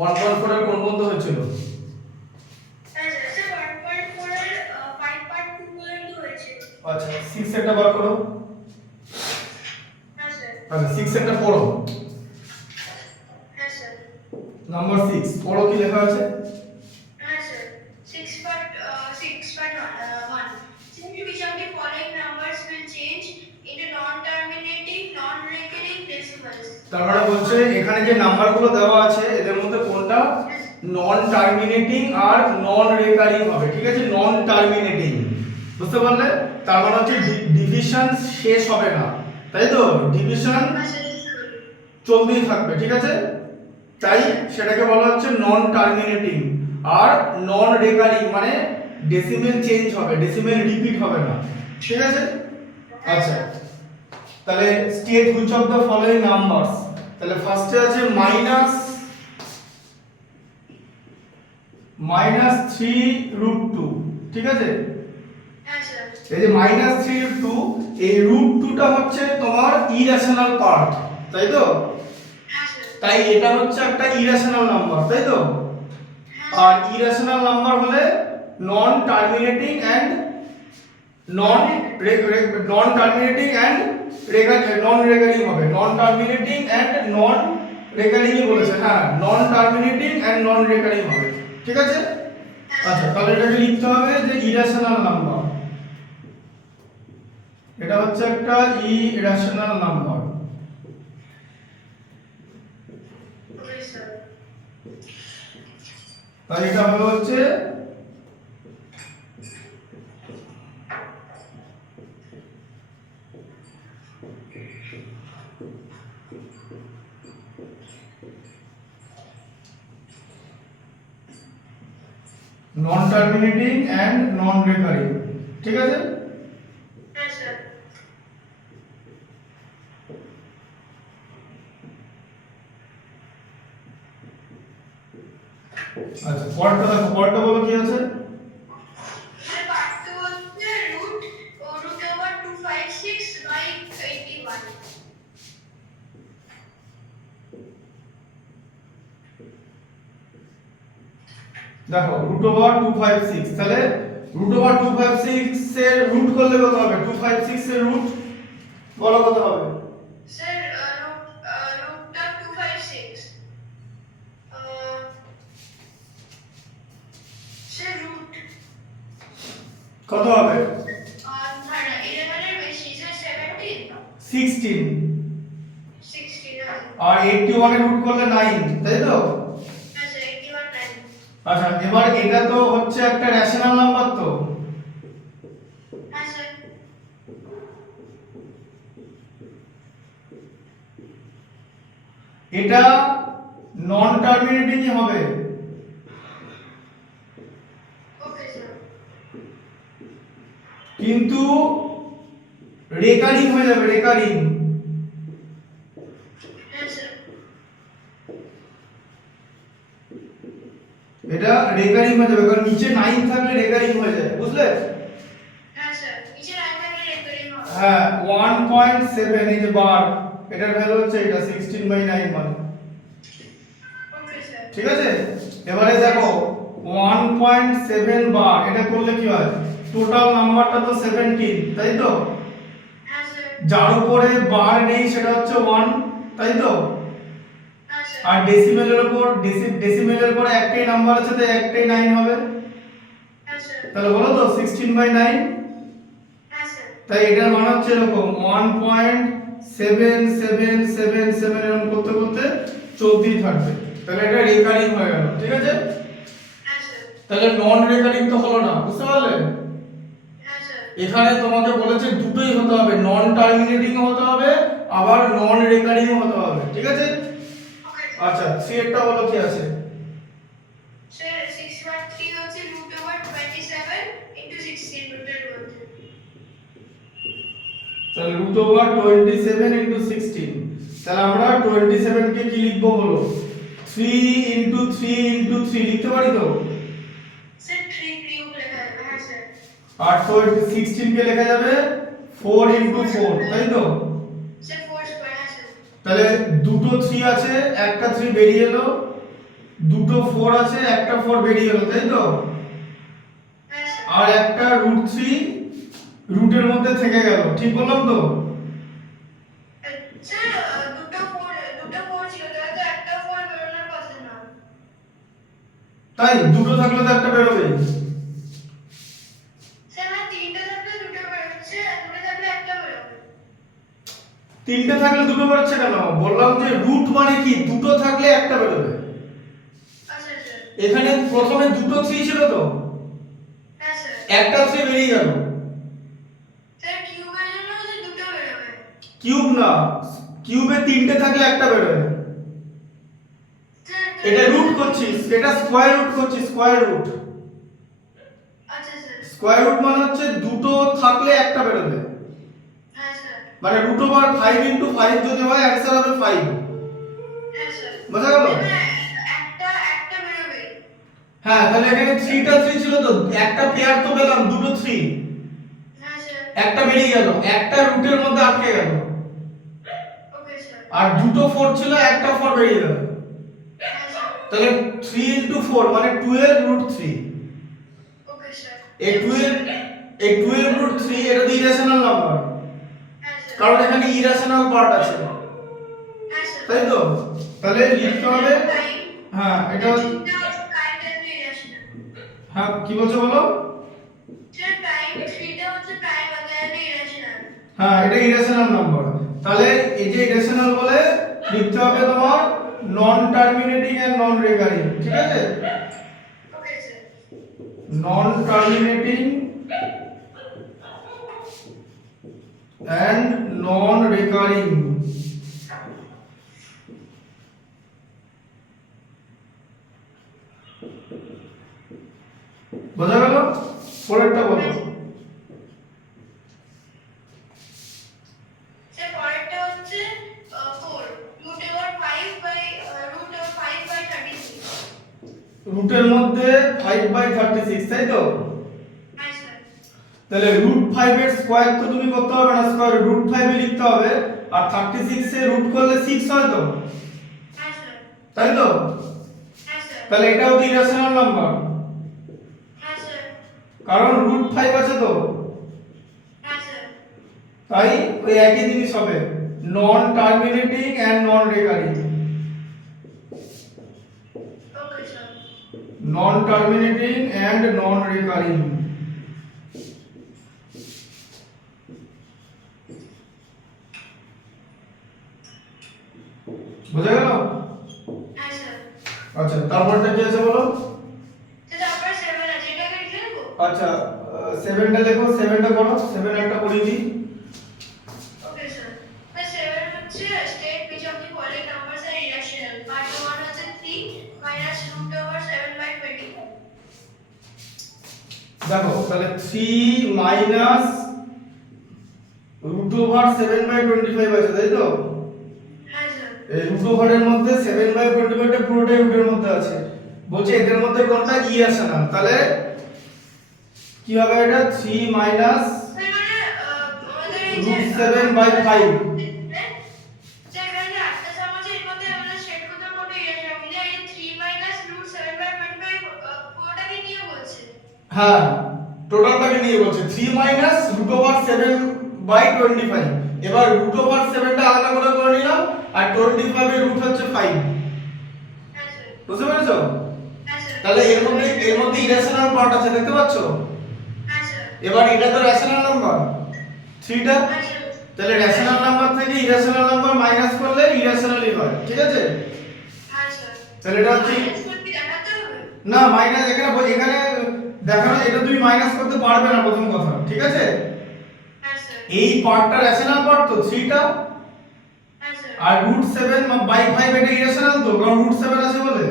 1.4 এর কোন পর্যন্ত হয়েছিল? আচ্ছা 6 এরটা বার করো। আচ্ছা 6 এরটা পড়ো। নাম্বার 6 পড়ো, কি লেখা আছে? তার মানে বলছে এখানে যে নাম্বারগুলো দেওয়া আছে এদের মধ্যে কোনটা নন টার্মিনেটিং আর নন রেকারিং হবে, ঠিক আছে? নন টার্মিনেটিং, বুঝতে পারলে? তার মানে হচ্ছে ডিভিশন শেষ হবে না, তাই তো? ডিভিশন চলতেই থাকবে, ঠিক আছে? তাই সেটাকে বলা হচ্ছে নন টার্মিনেটিং। আর নন রেকারিং মানে ডেসিমেল চেঞ্জ হবে, ডেসিমেল রিপিট হবে না, ঠিক আছে? আচ্ছা তাহলে state which of the following numbers, তাহলে ফার্স্টে আছে -3√2, ঠিক আছে? এই যে -3√2, এই √2টা হচ্ছে তোমার ইরেশনাল পার্ট, তাই তো? তাই এটা হচ্ছে একটা ইরেশনাল নাম্বার, তাই তো? আর ইরেশনাল নাম্বার হলে non terminating and non terminating and non recurring হবে। নন টার্মিনেটিং এন্ড নন রেকারিংই বলেছে, হ্যাঁ non terminating and non recurring হবে, ঠিক আছে? আচ্ছা তাহলে এটাকে লিখতে হবে যে ইরেশনাল নাম্বার, এটা হচ্ছে একটা ইরেশনাল নাম্বার। তাহলে এটা হলো হচ্ছে নন টার্মিনেটিং এন্ড নন রেকারিং, ঠিক আছে? আচ্ছা পরেরটা দেখো, পরেরটা বলো কি আছে? দেখো √256, তাহলে √256 এর রুট করলে কত হবে? 256 এর রুট বলো কত হবে? কত হবে? 16। আর 81 এর রুট করলে 9, তাই তো? আচ্ছা এবার এটা তো হচ্ছে একটা রেশনাল নাম্বার, তো এটা নন টার্মিনেটিং হবে, কিন্তু রেকারিং হয়ে যাবে, রেকারিং। এটা রেকারিং হয়ে যাবে কারণ নিচে 9 থাকলে রেকারিং হয়ে যায়, বুঝলে? হ্যাঁ 1.7 এই যে বার, এটার ভ্যালু হচ্ছে এটা 16/9 মানে, ঠিক আছে? এবারে দেখো 1.7 বার এটা করলে কি হয়? টোটাল নাম্বারটা তো 17, তাই তো? যার উপরে বার নেই সেটা হচ্ছে 1, তাই তো? আর ডেসিমেলের উপর ডেসিমেলের পরে একটাই নাম্বার আছে, তাই একটাই 9 হবে। তাহলে বলো তো 16/9। তাই এটার মান হচ্ছে এরকম 1.7777 এরকম করতে করতে চলতেই থাকবে। তাহলে এটা রেকারিং হয়ে গেল, ঠিক আছে? তাহলে নন রেকারিং তো হলো না, বুঝতে পারলে? এখানে তোমাকে বলেছে দুটোই হতে হবে, নন টার্মিনেটিং হতে হবে আবার নন রেকারিং হতে হবে, ঠিক আছে? আচ্ছা 3 এরটা বলো কি আছে? তাহলে √27 * 16, তাহলে আমরা 27 কে কি লিখবো বলো? 3 * 3 * 3 লিখতে পারি তো? আর 16 কে লেখা যাবে 4 * 4, তাই তো? তাহলে দুটো 3 আছে, একটা 3 বেরিয়ে এলো, দুটো 4 আছে, একটা 4 বেরিয়ে গেল, তাই তো? আর একটা √3 রুটের মধ্যে থেকে গেল, ঠিক বললাম তো? তাই দুটো থাকলে তো একটা বেরোবে। তিনটে থাকলে দুটো বেরোচ্ছে কেন? বললাম যে রুট মানে কি, দুটো থাকলে একটা বেরোবে। এখানে প্রথমে দুটো 3 ছিল তো, একটা 3 বেরিয়ে গেল। কিউব না, কিউবে তিনটে থাকলে একটা বেরোবে। এটা রুট করছিস, এটা স্কয়ার রুট করছিস, স্কয়ার রুট। স্কয়ার রুট মানে হচ্ছে দুটো থাকলে একটা বেরোবে। মানে √5 * 5 যদি হয় অ্যানসার হবে 5। বুঝা গেল? হ্যাঁ, তাহলে এখানে 3টা 3 ছিল তো, একটা পেয়ার তো পেলাম, দুটো 3। একটা বেরিয়ে গেল, একটা রুটের মধ্যে আটকে গেল। আর দুটো 4 ছিল, একটা 4 বেরিয়ে গেল। তাহলে 3 * 4 মানে 12√3। এই 12√3 এটা তো ইরেশনাল নাম্বার, কারণ এখানে ইরেশনাল পার্ট আছে, তাই তো? তাহলে লিখতে হবে, হ্যাঁ এটা, হ্যাঁ কি বলছো বলো? হ্যাঁ এটা ইরেশনাল নাম্বার। তাহলে এই যে ইরেশনাল বলে লিখতে হবে তোমার নন টার্মিনেটিং এন্ড নন রিকারিং, ঠিক আছে? নন টার্মিনেটিং এন্ড নন রিকারিং। বোঝা গেল? পরেরটা বলো। রুটের মধ্যে 5/36, তাই তো? তাহলে √5 এর স্কয়ার তো তুমি করতে হবে না, স্কয়ার √5 এ লিখতে হবে। আর 36 এ রুট করলে 6 হয় তো, তাই তো? তাহলে এটাও তো ইরেশনাল নাম্বার, কারণ √5 আছে তো। তাই ওই একই জিনিস হবে, non terminating and non recurring. Non terminating and non recurring. বুঝা গেল? আচ্ছা, তারপরটা কি আছে বলো? আচ্ছা, 7টা লেখো, 7টা করো, 7 একটা করিয়ে দিই। দেখো তাহলে 3 মাইনাস √7/25 আছে, তাই তো? এই √এর মধ্যে 7/25 টা পুরোটাই রুটের মধ্যে আছে। বলছে এদের মধ্যে কোনটা ইরেশনাল, তাহলে কি হবে? এটা 3 মাইনাস √7/5। হ্যাঁ, টোটালটাকে নিয়ে বলছে 3 মাইনাস √7/25। এবার √7টা আলাদা করে নিলাম, আর 25 এর রুট হচ্ছে 5। বুঝতে পেরেছো? তাহলে এর মধ্যে ইরেশনাল পার্ট আছে, দেখতে পাচ্ছো? এবার এটা তো রেশনাল নাম্বার 3টা, তাহলে রেশনাল নাম্বার থেকে ইরেশনাল নাম্বার মাইনাস করলে ইরেশনালই হয়, ঠিক আছে? তাহলে এটা হচ্ছে না মাইনাস, এখানে দেখানো, এটা তুমি মাইনাস করতে পারবে না প্রথম কথা, ঠিক আছে? এই পার্টটা রেশনাল পার্ট তো 3টা, আর √7/5 এটা ইরেশনাল তো, কারণ √7 আছে বলে।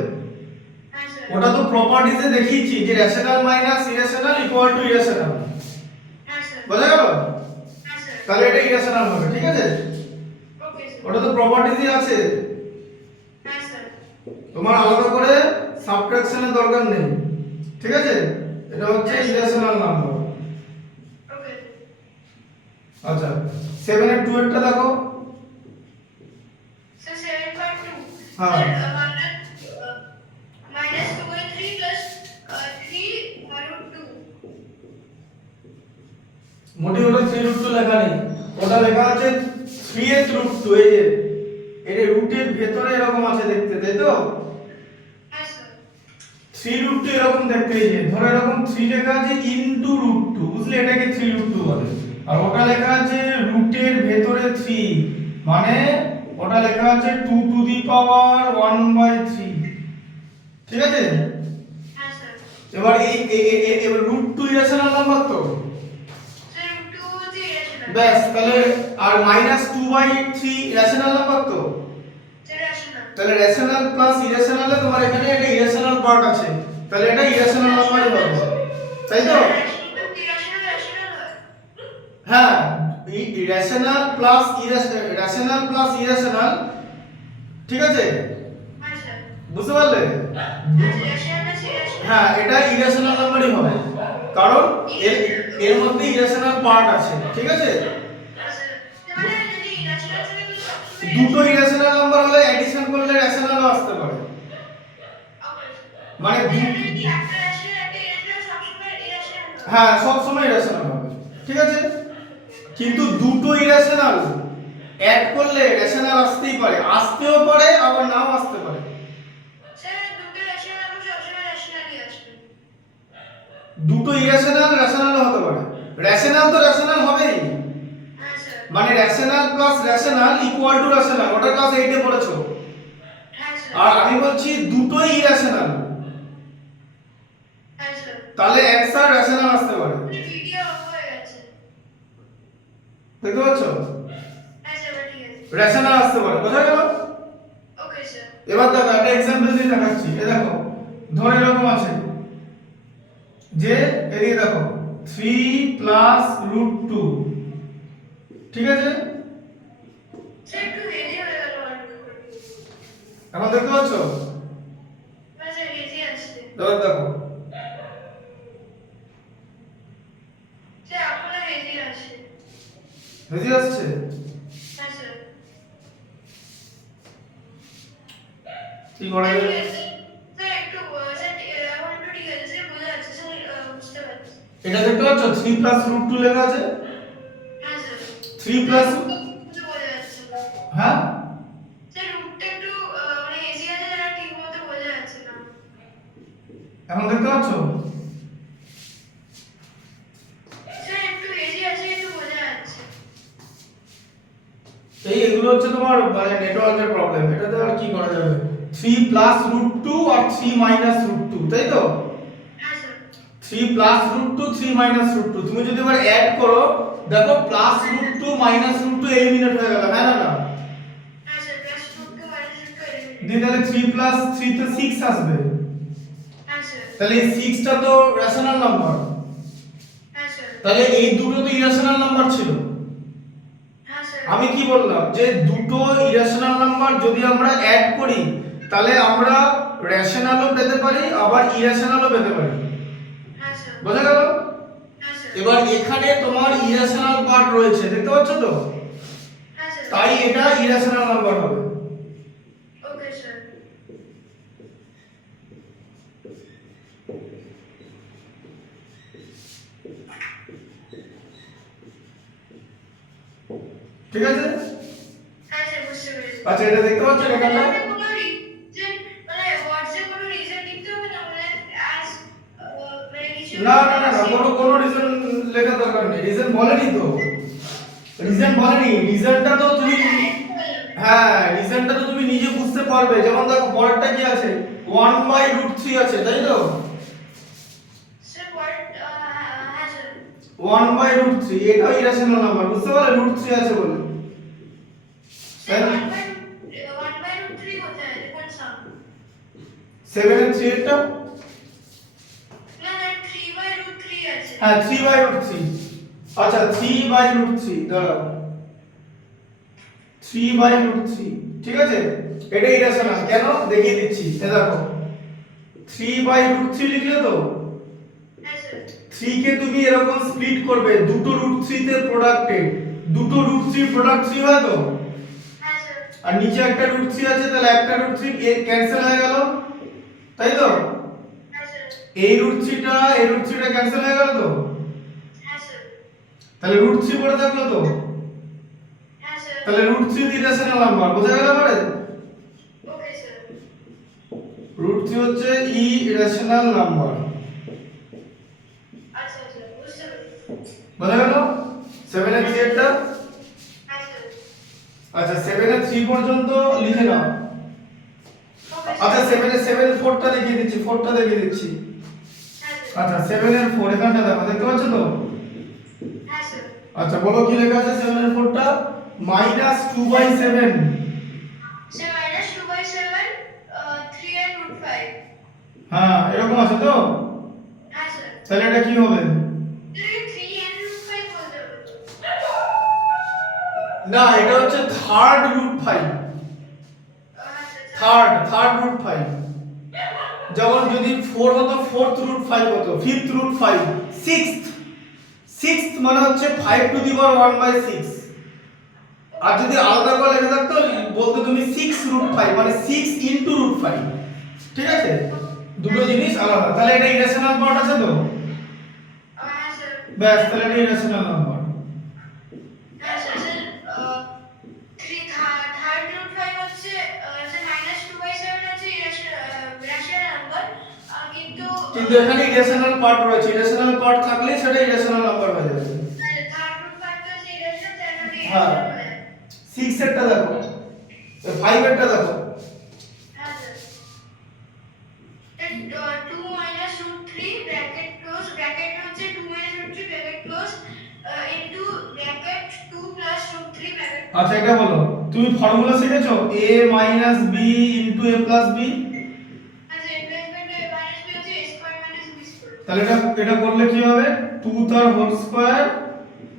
ওটা তো প্রপার্টিজে দেখিয়েছি যে rational minus irrational equal to irrational. বুঝা গেল? তাহলে এটা ইরেশনাল হবে, ঠিক আছে? ওটা তো প্রপার্টিজই আছে, তোমার আলাদা করে সাবট্রাকশনের দরকার নেই, ঠিক আছে? এটা হচ্ছে ইরেশনাল নাম্বার। আচ্ছা, 7 এর 2 এরটা দেখো। হ্যাঁ 3s রুট 2 এই যে এর রুটের ভেতরে এরকম আছে দেখতে, তাই তো? 3 রুট 2 এরকম দেখতে, এই যে ধরো এরকম 3 লেখা আছে ইনটু রুট 2, বুঝলে? এটাকে 3 রুট 2 বলে। আর ওটা লেখা আছে রুটের ভেতরে 3, মানে ওটা লেখা আছে 2 টু দি পাওয়ার 1/3, ঠিক আছে? এবার এবার রুট 2 ইরেশনাল নাম্বার তো, ব্যাস, তাহলে আর -2/3 রেশনাল নাম্বার তো, তাহলে রেশনাল প্লাস ইরেশনালে তোমার এখানে একটা ইরেশনাল পার্ট আছে, তাহলে এটা ইরেশনাল নাম্বারই হবে, তাই তো? হ্যাঁ, রেশনাল প্লাস ইরেশনাল, ঠিক আছে? বুঝতে পারলে? হ্যাঁ, এটা ইরেশনাল নাম্বারই হবে, কারণ এর মধ্যে ইরেশনাল পার্ট আছে, ঠিক আছে? দুটো ইরেশনাল নাম্বার হলে এডিশন করলে রেশনালও আসতে পারে, মানে হ্যাঁ সব সময় ইরেশনাল হবে, ঠিক আছে? কিন্তু দুটো ইরেশনাল অ্যাড করলে রেশনাল আসতেই পারে, আসতেও পারে আবার নাও আসতে পারে। দুটো ইরেশনাল রেশনালও হতে পারে, রেশনাল তো রেশনাল হবেই, মানে rational plus rational equal to rational, ওটা ক্লাস 8 এ পড়েছো। আর আমি বলছি দুটোই ইরেশনাল, তাহলে অ্যানসার রেশনাল আসতে পারে, দেখতে পাচ্ছ? রেশনাল আসতে পারে, বোঝা গেল? এবার দেখো একটা एग्जांपल দিয়ে দেখাচ্ছি। এই দেখো ধরে এরকম আছে যে এদিকে দেখো 3 প্লাস রুট 2, ঠিক আছে? এখন দেখতে পাচ্ছ? এবার দেখো হেজি আসছে, কি করা যাবে? এটা দেখতে পাচ্ছ 3 প্লাস রুট 2 লেখা আছে, 3 প্লাস, হ্যাঁ এখন দেখতে পাচ্ছ? এগুলো হচ্ছে তোমার মানে নেটওয়ার্কের প্রবলেম, এটাতে আর কি করা যাবে? 3 প্লাস রুট 2 আর 3 মাইনাস রুট 2, তাই তো? 3 প্লাস রুট 2 3 মাইনাস রুট 2, তুমি যদি এবার অ্যাড করো দেখো plus root 2 minus root 2 eliminate হয়ে গেল, হ্যাঁ না? তাহলে 3 প্লাস 3 তো 6 আসবে, তাহলে এই 6টা তো রেশনাল নাম্বার, তাহলে এই দুটো তো ইরেশনাল নাম্বার ছিল। আমি কি বললাম যে দুটো ইরেশনাল নাম্বার যদি আমরা অ্যাড করি তাহলে আমরা রেশনালও পেতে পারি আবার ইরেশনালও পেতে পারি, বোঝা গেল? এবার এখানে তোমার ইরেশনাল পার্ট রয়েছে, দেখতে পাচ্ছ তো? তাই এটা ইরেশনাল নাম্বার হবে। ঠিক আছে? আচ্ছা এটা দেখতে পাচ্ছ এখানটা? না না না কোনো রিজন লেখা দরকার নেই, রিজন বলেনি তো, রিজনটা তো তুমি, হ্যাঁ রিজনটা তো তুমি নিজে বুঝতে পারবে। যেমন দেখো পরেরটা কি আছে, 1/√3 আছে, তাই তো? 1/√3 এটাও ইরেশনাল নাম্বার, বুঝতে পারলে? √3 আছে বলে। 7 এর 3 এরটা, হ্যাঁ 3/√3, আচ্ছা 3/√3 দাঁড়াও, 3/√3, ঠিক আছে? এটা ইরেশনাল কেন দেখিয়ে দিচ্ছি, এই দেখো 3/√3 লিখলে তো 3 কে তুমি এরকম স্প্লিট করবে, দুটো √3 তে প্রোডাক্টে, দুটো √3 প্রোডাক্ট 3 হয় তো, আর নিচে একটা √3 আছে, তাহলে একটা √3 ক্যান্সেল হয়ে গেল, তাই তো? এই √3টা ক্যান্সেল হয়ে গেল তো, তাহলে √3 পড়ে থাকলো তো, তাহলে রুট 3 ইরেশনাল নাম্বার, বোঝা গেল এবারে? রুট 3 হচ্ছে ইরেশনাল নাম্বার। বোঝা গেল 7 এর 3 টা? আচ্ছা 7 এর 3 পর্যন্ত লিখে নাও। আচ্ছা 7 এর 4 টা দেখিয়ে দিচ্ছি, 4 টা দেখিয়ে দিচ্ছি। আচ্ছা 7 এর 4 এখানটা দেখো, দেখতে পাচ্ছ তো? আচ্ছা বলো কি লেখা আছে 7 এর 4 টা? -2/7। হ্যাঁ এরকম আছে তো? তাহলে এটা কি হবে? না এটা হচ্ছে থার্ড রুট 5। Third root 5। যেমন যদি 4 হতো ফোর্থ রুট 5 হতো, ফিফথ রুট 5, সিক্সথ মানে হচ্ছে 5 টু দি পাওয়ার 1/6। আর যদি আলাদা করে লেখা থাকতো বলতো তুমি 6 রুট 5 মানে 6 ইনটু রুট 5। ঠিক আছে, দুটো জিনিস আলাদা। তাহলে এটা ইরেশনাল পার্ট আছে তো? ব্যাস, তাহলে এটা ইরেশনাল নাম্বার। কিন্তু এখানে ইরেশনাল পার্ট রয়েছে, ইরেশনাল পার্ট থাকলে সেটা ইরেশনাল নাম্বার হয়ে যাবে। হ্যাঁ 6 এরটা দেখো, 5 এরটা দেখো। আচ্ছা এটা বলো, তুমি ফর্মুলা শিখেছো a - b * a + b? তাহলে এটা করলে কি হবে? 2 তার হোল স্কয়ার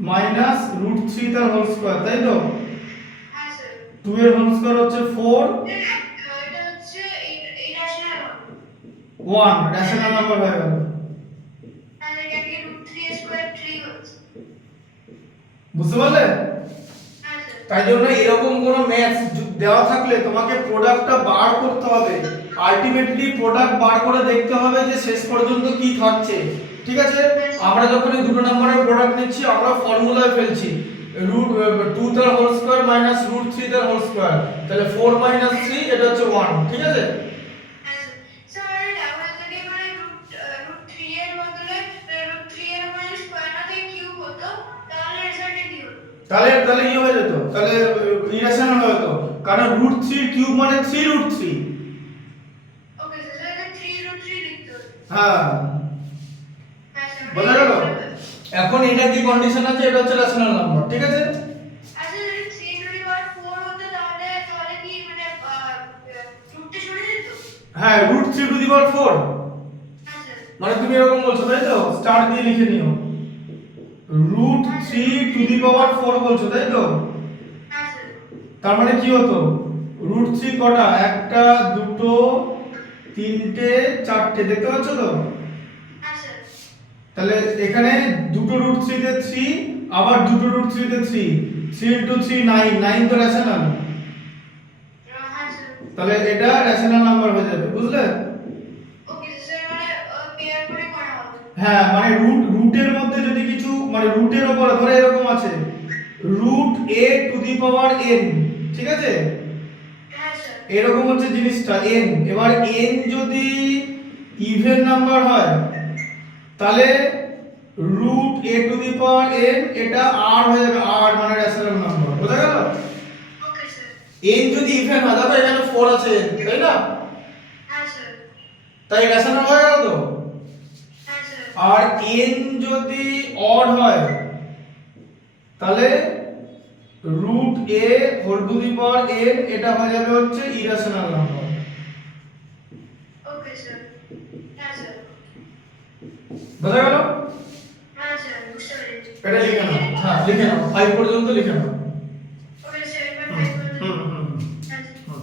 মাইনাস √3 তার হোল স্কয়ার, তাই তো? 2 এর হোল স্কয়ার হচ্ছে 4, এটা হচ্ছে ইরেশনাল 1 রেশনাল নাম্বার হয়ে গেল। আর এটা কি √3 স্কয়ার 3 হচ্ছে। বুঝতে পারলে? তাই জন্য এরকম কোন ম্যাথস দেওয়া থাকলে তোমাকে প্রোডাক্টটা বার করতে হবে, আলটিমেটলি প্রোডাক্ট বার করে দেখতে হবে যে শেষ পর্যন্ত কি থাকছে। ঠিক আছে, আমরা যখন এই দুটো নম্বরের প্রোডাক্ট নিচ্ছি আমরা ফর্মুলায় ফেলছি √2 তার হোল স্কয়ার মাইনাস √3 তার হোল স্কয়ার, তাহলে 4 - 3 এটা হচ্ছে 1। ঠিক আছে, স্যার ডাবল যদি মানে √3 এর বদলে √3 এর মানে স্কয়ার না দিয়ে কিউব হতো তাহলে রেজাল্টে কি হতো? তাহলে কি হয়ে যেত? তাহলে ইরেশনাল হয়ে যেত, কারণ √3 কিউব মানে 3√3। ওকে স্যার, এটা 3√3 লিখতে হবে। হ্যাঁ বোঝা গেল? এখন এটা কি কন্ডিশন আছে? এটা হচ্ছে রেশনাল নাম্বার। ঠিক আছে, আচ্ছা যদি 3 হতো তাহলে কি মানে রুটটা সরে যেত? হ্যাঁ √3⁴ মানে তুমি এরকম বলছো তাই তো? স্টার দিয়ে লিখে নিও, √3⁴ বলছো তাই তো? তার মানে কি হতো? √3 কটা? একটা, দুটো, তিনটে, চারটে, দেখতে পাচ্ছ তো? তাহলে এখানে দুটো √3 তে 3, আবার দুটো √3 তে 3, 3 * 3 9, 9 তো রেশনাল। তাহলে এটা রেশনাল নাম্বার হয়ে যাবে, বুঝলে? ওকে স্যার, মানে পেয়ার করে করা হবে। হ্যাঁ মানে রুটের মধ্যে যদি কিছু মানে রুটের উপরে ধরে এরকম আছে √a⁴n, ঠিক আছে? হ্যাঁ স্যার। এরকম হচ্ছে জিনিসটা n। এবার n যদি ইভেন নাম্বার হয় তাহলে √a⁴n এটা r হয়ে যাবে, r মানে রেশনাল নাম্বার। বোঝা গেল? Okay sir. n যদি ইভেন হয় তাহলে এখানে 4 আছে n, তাই না? হ্যাঁ স্যার। তাই রেশনাল হয়ে গেল তো? হ্যাঁ স্যার। আর n যদি অড হয় তাহলে √a⁴n এটা হয়ে যাবে হচ্ছে ইরেশনাল নাম্বার। Okay sir. হ্যাঁ স্যার। বোঝা গেল? হ্যাঁ স্যার, বুঝতে পেরেছি। এটা লিখে নাও, হ্যাঁ লিখে নাও, 5 পর্যন্ত লিখে নাও। ওকে স্যার, এবার 5 করে হুম হুম হ্যাঁ স্যার। হুম।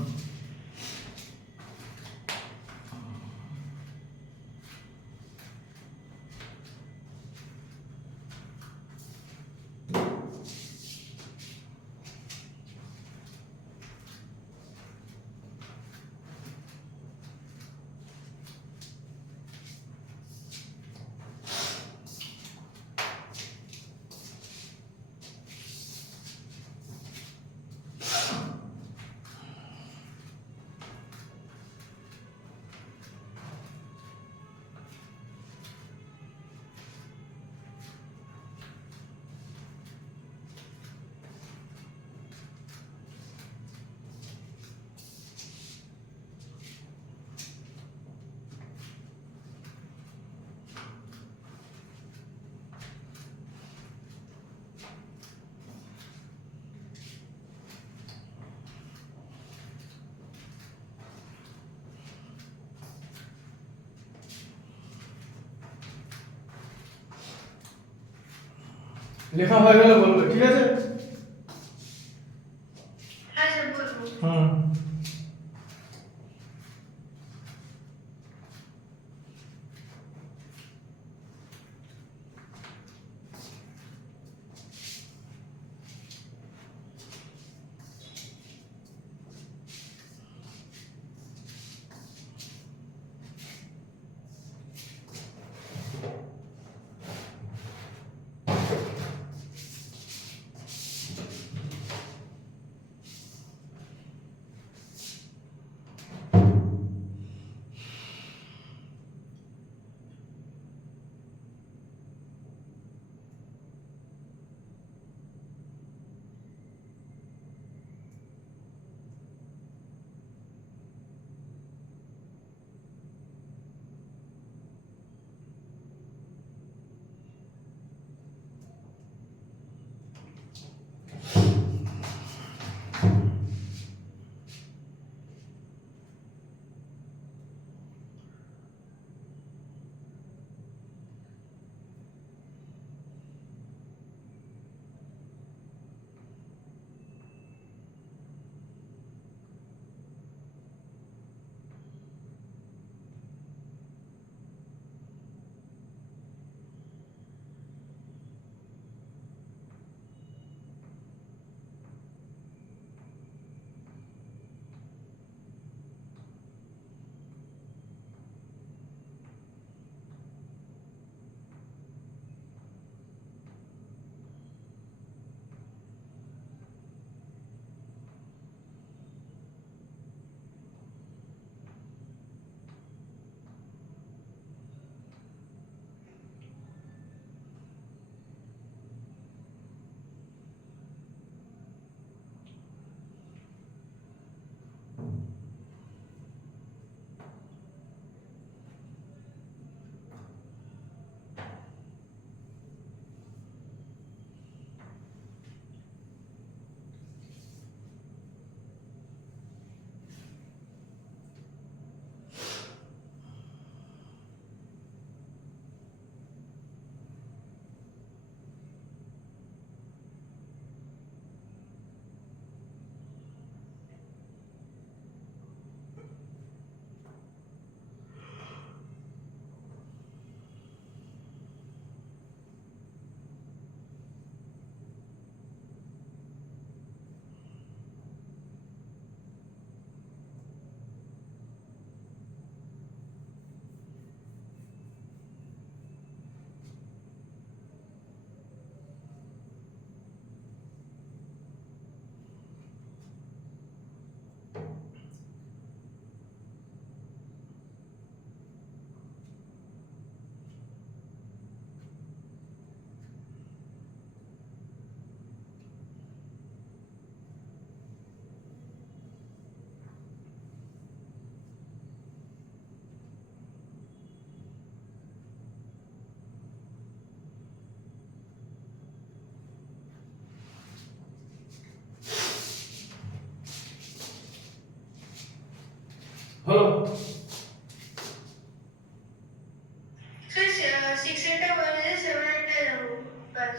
লেখা হয়ে গেলে বলবে, ঠিক আছে? হ্যাঁ স্যার বলবো। হুম। হলো? স্যার 6 এরটা হয়ে গেছে, 7 এরটায় যাবো ব্যাস।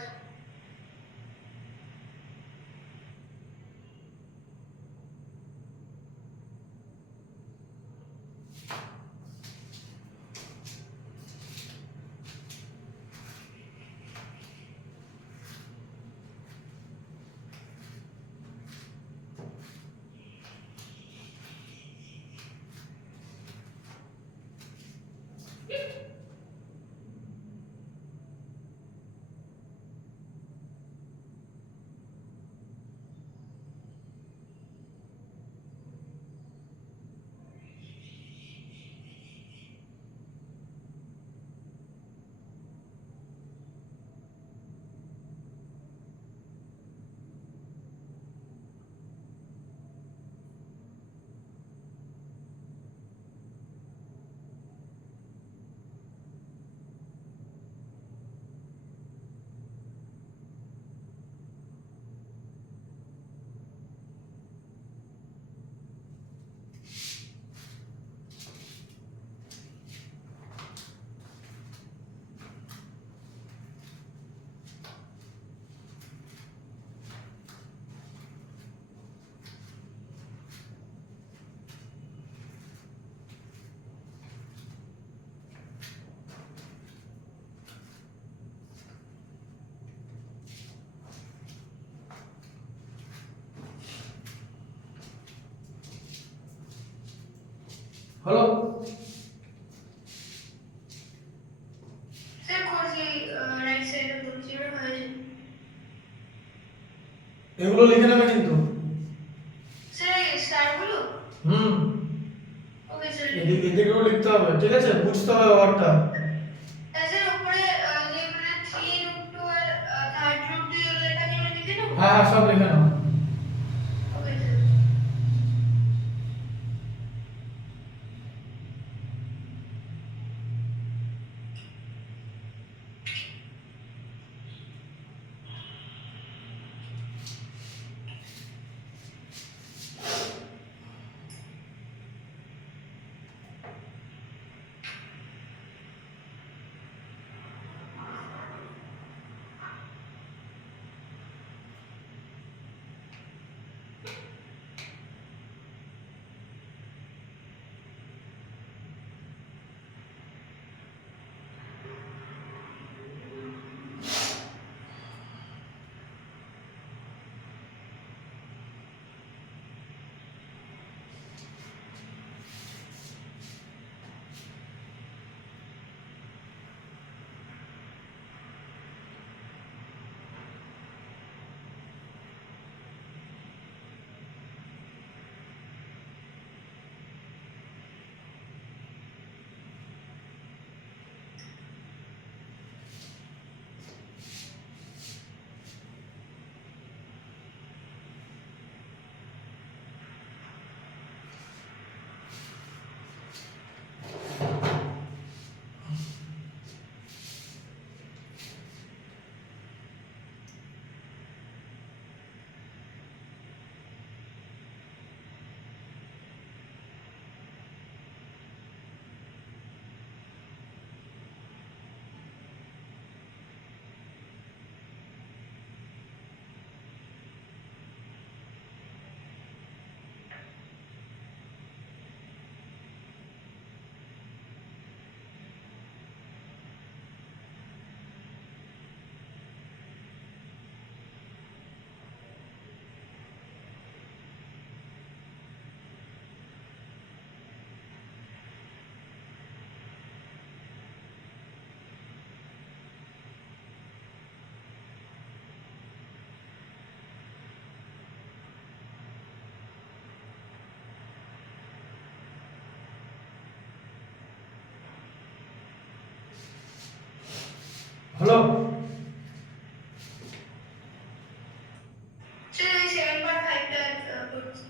হলো? স্যার করছি রাইট সাইডে করছি ওটা হয়েছে। এগুলো লিখে নেবে কিন্তু। স্যার এই স্টারগুলো হুম, ওকে স্যার। এদিকেও লিখতে হবে, ঠিক আছে? বুঝতে হবে ব্যাপারটা। স্যার উপরে যে মানে 3√2 আর থার্ড রুট 2 এগুলো এটাকে আমি লিখে নেবো। হ্যাঁ হ্যাঁ, সব লিখে নাও। Okay sir. হলো? স্যার এই 7.5টা করছি।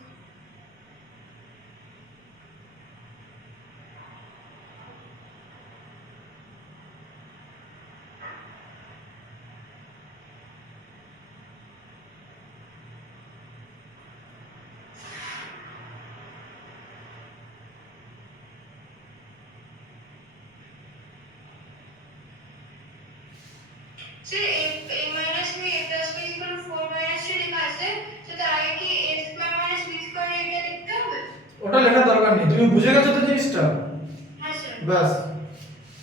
Sir a minus b a plus b is equal to 4 minus 3 লেখা আছে, তো তার আগে কি a square minus b square এটা লিখতে হবে? ওটা লেখার দরকার নেই, তুমি বুঝে গেছো তো জিনিসটা? হ্যাঁ স্যার। ব্যাস,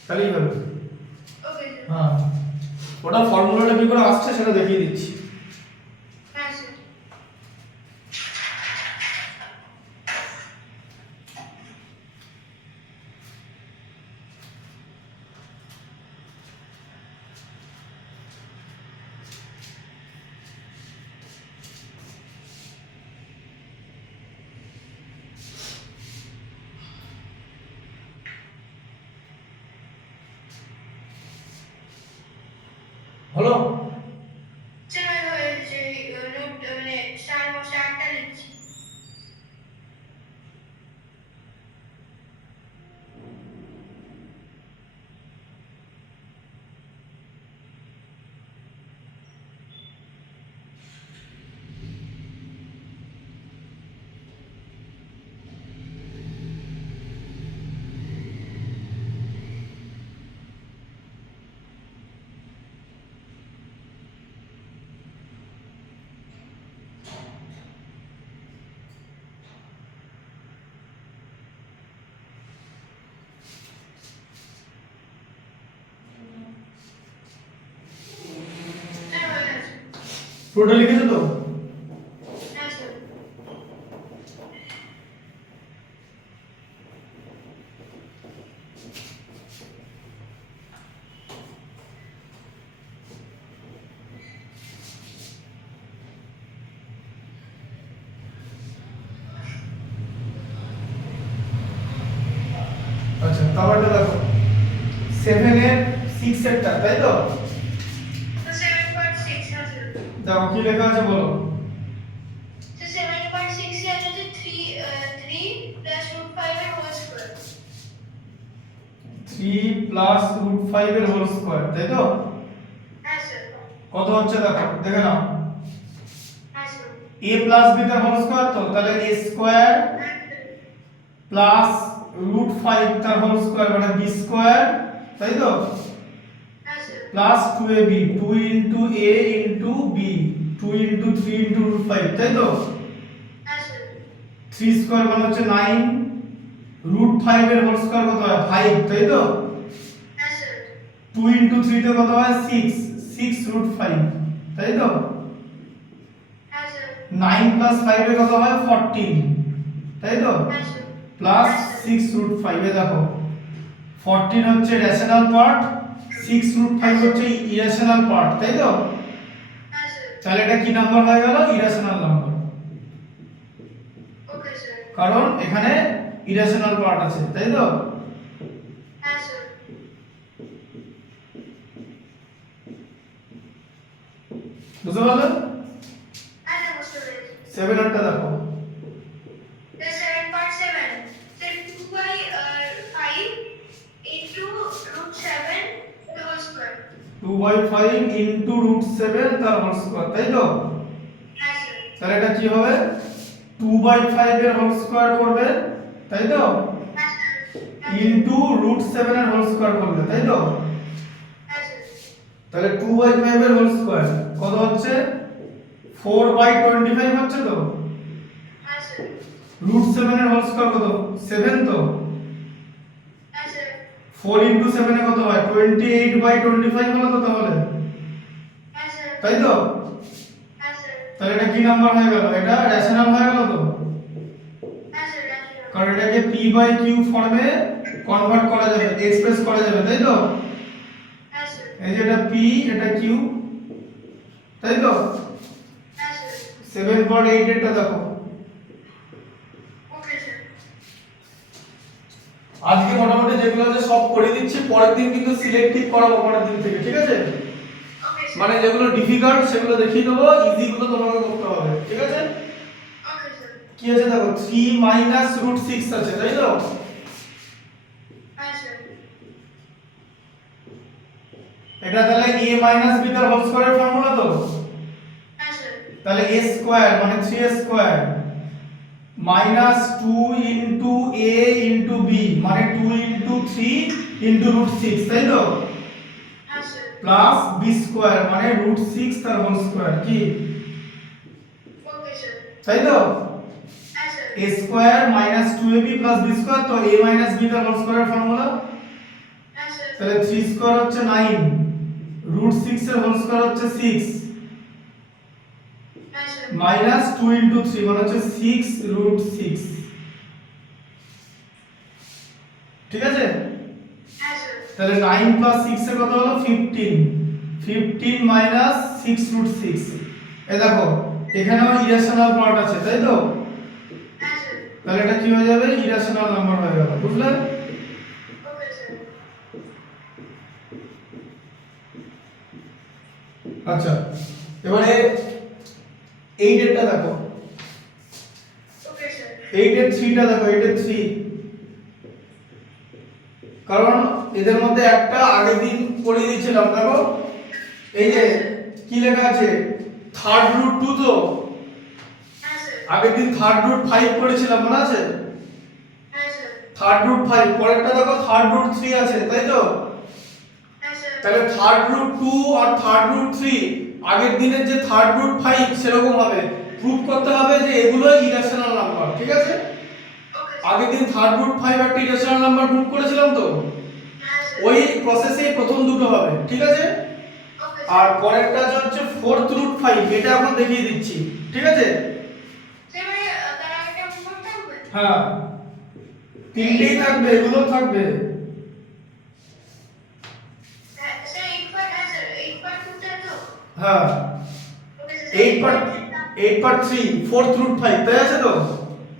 খালি হবে। Okay sir. হ্যাঁ, ওটা ফর্মুলাটা কি করে আসছে সেটা দেখিয়ে দিচ্ছি। হ্যাঁ স্যার। হলো? স্যার হয়েছে রুট মানে স্টারটা লিখছি। স্যার হয়ে গেছে। পুরোটা লিখেছো তো? হ্যাঁ স্যার। তারপরটা দেখো 7 এর 6 এরটা, তাই তো? তো 7.6 আছে। দেখো কি লেখা আছে বলো। তো 7.6 এ আছে যে 3 plus root 5 এর whole square। 3 প্লাস রুট 5 এর হোল স্কয়ার, তাই তো? হ্যাঁ স্যার। কত হচ্ছে দেখো, দেখে নাও। হ্যাঁ স্যার। a প্লাস b তার হোল স্কয়ার, তো তাহলে a স্কয়ার প্লাস রুট 5 তার হোল স্কয়ার মানে b স্কয়ার, তাই তো? হ্যাঁ sir. Plus 2ab, 2 into a into b, 2 into 3 into root 5, তাই তো? হ্যাঁ স্যার। 3 স্কয়ার মানে হচ্ছে 9, রুট 5 এর হোল স্কয়ার কত হয় 5, তাই তো? হ্যাঁ স্যার। 2 ইনটু 3 তে কত হয় 6, 6 রুট 5, তাই তো? হ্যাঁ স্যার। 9 প্লাস 5 এ কত হয় 14, তাই তো? হ্যাঁ স্যার। প্লাস 6 রুট 5 এ দেখো 14 হচ্ছে রেশনাল পার্ট, 6 রুট 5 হচ্ছে ইরেশনাল পার্ট, তাই তো? হ্যাঁ স্যার। তাহলে এটা কি নাম্বার হয়ে গেল? Irrational number, okay sir. কারণ এখানে ইরেশনাল পার্ট আছে, তাই তো? হ্যাঁ স্যার। বুঝতে পারলে? হ্যাঁ স্যার, বুঝতে পেরেছি। 7 আরটা দেখো। The 7.7, so 2/5 into root 7 the whole square. 2/5 into root 7 তার হোল স্কয়ার, তাই তো? হ্যাঁ স্যার। তাহলে এটা কি হবে? 2/5 এর হোল স্কয়ার করবে, তাই তো? হ্যাঁ স্যার। ইনটু রুট 7 এর হোল স্কয়ার করবে, তাই তো? হ্যাঁ স্যার। তাহলে 2/5 এর হোল স্কয়ার কত হচ্ছে? 4/25 হচ্ছে তো? হ্যাঁ স্যার। রুট 7 এর হোল স্কয়ার কত? 7 তো? হ্যাঁ স্যার। 4 ইনটু 7 এ কত হয়? 28/25 হলো তো তাহলে, হ্যাঁ স্যার। তাই তো? হ্যাঁ স্যার। তাহলে এটা কি নাম্বার হয়ে গেল? এটা রেশনাল হয়ে গেল তো? হ্যাঁ স্যার, রাখলাম। কারণ এটাকে p বাই q ফর্মে কনভার্ট করা যাবে, এক্সপ্রেস করা যাবে, তাই তো? হ্যাঁ স্যার। এই যে এটা p, এটা q, তাই তো? হ্যাঁ স্যার। 7.8 এরটা দেখো। Okay sir. আজকে মোটামুটি যেগুলো আছে সব করে দিচ্ছি, পরের দিন কিন্তু সিলেক্টিভ করাবো পরের দিন থেকে, ঠিক আছে? Okay sir. মানে যেগুলো ডিফিকাল্ট সেগুলো দেখিয়ে দেবো, ইজি গুলো তোমাকে করতে হবে, ঠিক আছে? Okay sir. কি আছে দেখো, 3 মাইনাস রুট 6 আছে, তাই তো? হ্যাঁ স্যার। এটা তাহলে a মাইনাস b তার হোল স্কয়ারের ফর্মুলা তো? হ্যাঁ স্যার। তাহলে a স্কয়ার মানে 3a square minus 2 into a into b মানে 2 ইনটু 3 ইনটু রুট 6, তাই তো? হ্যাঁ স্যার। প্লাস b স্কয়ার মানে রুট 6 তার হোল স্কয়ার, কি? Okay sir. তাই তো? হ্যাঁ sir. a square minus 2ab plus b square, তো a মাইনাস b তার হোল স্কয়ারের ফর্মুলা। হ্যাঁ স্যার। তাহলে 3 স্কয়ার হচ্ছে 9, রুট 6 এর হোল স্কয়ার হচ্ছে 6, হ্যাঁ স্যার। মাইনাস 2 ইনটু 3 মানে হচ্ছে 6 রুট 6, ঠিক আছে? হ্যাঁ স্যার। তাহলে 9 প্লাস 6 এর কত হলো 15, 15 মাইনাস 6 রুট 6। এই দেখো এখানেও ইরেশনাল পার্ট আছে, তাই তো? হ্যাঁ স্যার। তাহলে এটা কি হয়ে যাবে? ইরেশনাল নাম্বার হয়ে গেল, বুঝলে? Okay sir. আচ্ছা, এবারে 8 এরটা দেখো। Okay sir. 8 এর 3 টা দেখো, 8 এর 3, কারণ এদের মধ্যে একটা আগের দিন পড়িয়ে দিয়েছিলাম, দেখো এই যে কি লেখা আছে থার্ড রুট 2 তো? হ্যাঁ স্যার। আগের দিন থার্ড রুট 5 পড়েছিলাম, মনে আছে? হ্যাঁ স্যার। থার্ড রুট 5, পরেরটা দেখো থার্ড রুট 3 আছে, তাই তো? হ্যাঁ স্যার। তাহলে থার্ড রুট 2 আর থার্ড রুট 3 আগের দিনের যে থার্ড রুট 5 সেরকম হবে, প্রুফ করতে হবে যে এগুলো ইরেশনাল নাম্বার, ঠিক আছে? Okay sir. আগের দিন থার্ড রুট 5 একটা ইরেশনাল নাম্বার প্রুফ করেছিলাম তো? হ্যাঁ স্যার। ওই প্রসেসে প্রথম দুটো হবে, ঠিক আছে? ওকে আর স্যার। পরেরটা হচ্ছে ফোর্থ রুট 5, এটা এখন দেখিয়ে দিচ্ছি, ঠিক আছে? স্যার মানে তার আগেটা উপর থাকবে? হ্যাঁ, তিনটেই থাকবে, এগুলোও থাকবে। হ্যাঁ স্যার, 8.2 টা তো? হ্যাঁ, ওকে স্যার। 8/3 ফোর্থ রুট 5, তাই আছে তো?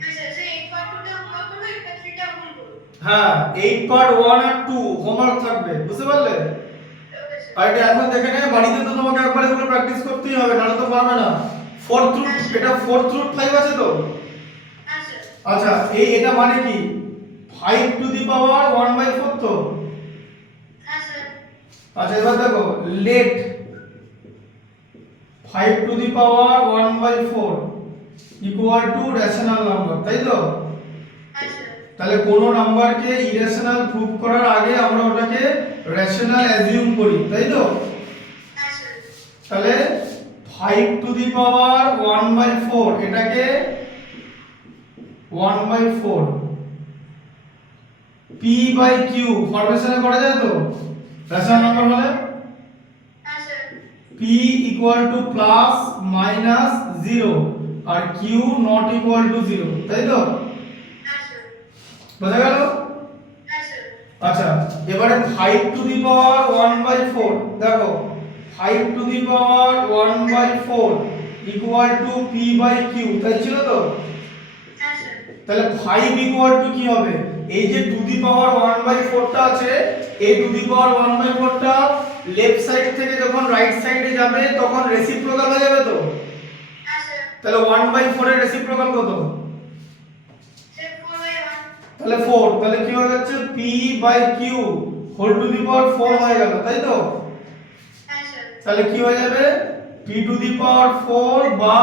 হ্যাঁ স্যার, 8.2 টা গুণ করবে, 3 টা গুণ করবে। হ্যাঁ 8 পার্ট 1 আর 2 হোমওয়ার্ক থাকবে, বুঝতে পারলে? Okay sir. আর এটা এখন দেখে নে, বাড়িতে তো তোমাকে একবার এগুলো প্র্যাকটিস করতেই হবে, নাহলে তো পারবে না। ফোর্থ রুট, এটা ফোর্থ রুট 5 আছে তো? হ্যাঁ স্যার। আচ্ছা এটা মানে কি 5 টু দি পাওয়ার 1/4 তো? হ্যাঁ স্যার। আচ্ছা এবার দেখো let 5 to the power 1/4 equal to rational number, তাই তো? হ্যাঁ স্যার। তাহলে কোন নাম্বারকে ইরেশনাল প্রুফ করার আগে আমরা ওটাকে রেশনাল অ্যাজিউম করি, তাই তো? হ্যাঁ স্যার। তাহলে 5 টু দি পাওয়ার 1/4 এটাকে 1/4 p বাই q ফরমেশনে করা যায় তো রেশনাল নাম্বার হলে? হ্যাঁ sir. p equal to plus minus 0 আর q নট ইকুয়াল টু 0, তাই তো? হ্যাঁ স্যার। বোঝা গেল? হ্যাঁ স্যার। আচ্ছা এবারে 5 টু দি পাওয়ার 1/4 দেখো 5 to the power 1/4 equal to p by q, তাই ছিল তো? হ্যাঁ স্যার। তাহলে 5 ইকুয়াল টু কি হবে, এই যে টু দি পাওয়ার 1/4 টা আছে, এই টু দি পাওয়ার 1/4 টা লেফট সাইড থেকে যখন রাইট সাইডে যাবে তখন রেসিপ্রোকাল হয়ে যাবে তো? হ্যাঁ স্যার। তাহলে 1/4 এর রেসিপ্রোকাল কত? স্যার 4/1। তাহলে 4, তাহলে কি হয়ে যাচ্ছে p by q whole to the power 4 হয়ে গেল, তাই তো? হ্যাঁ স্যার। তাহলে কি হয়ে যাবে p টু দি পাওয়ার 4 বা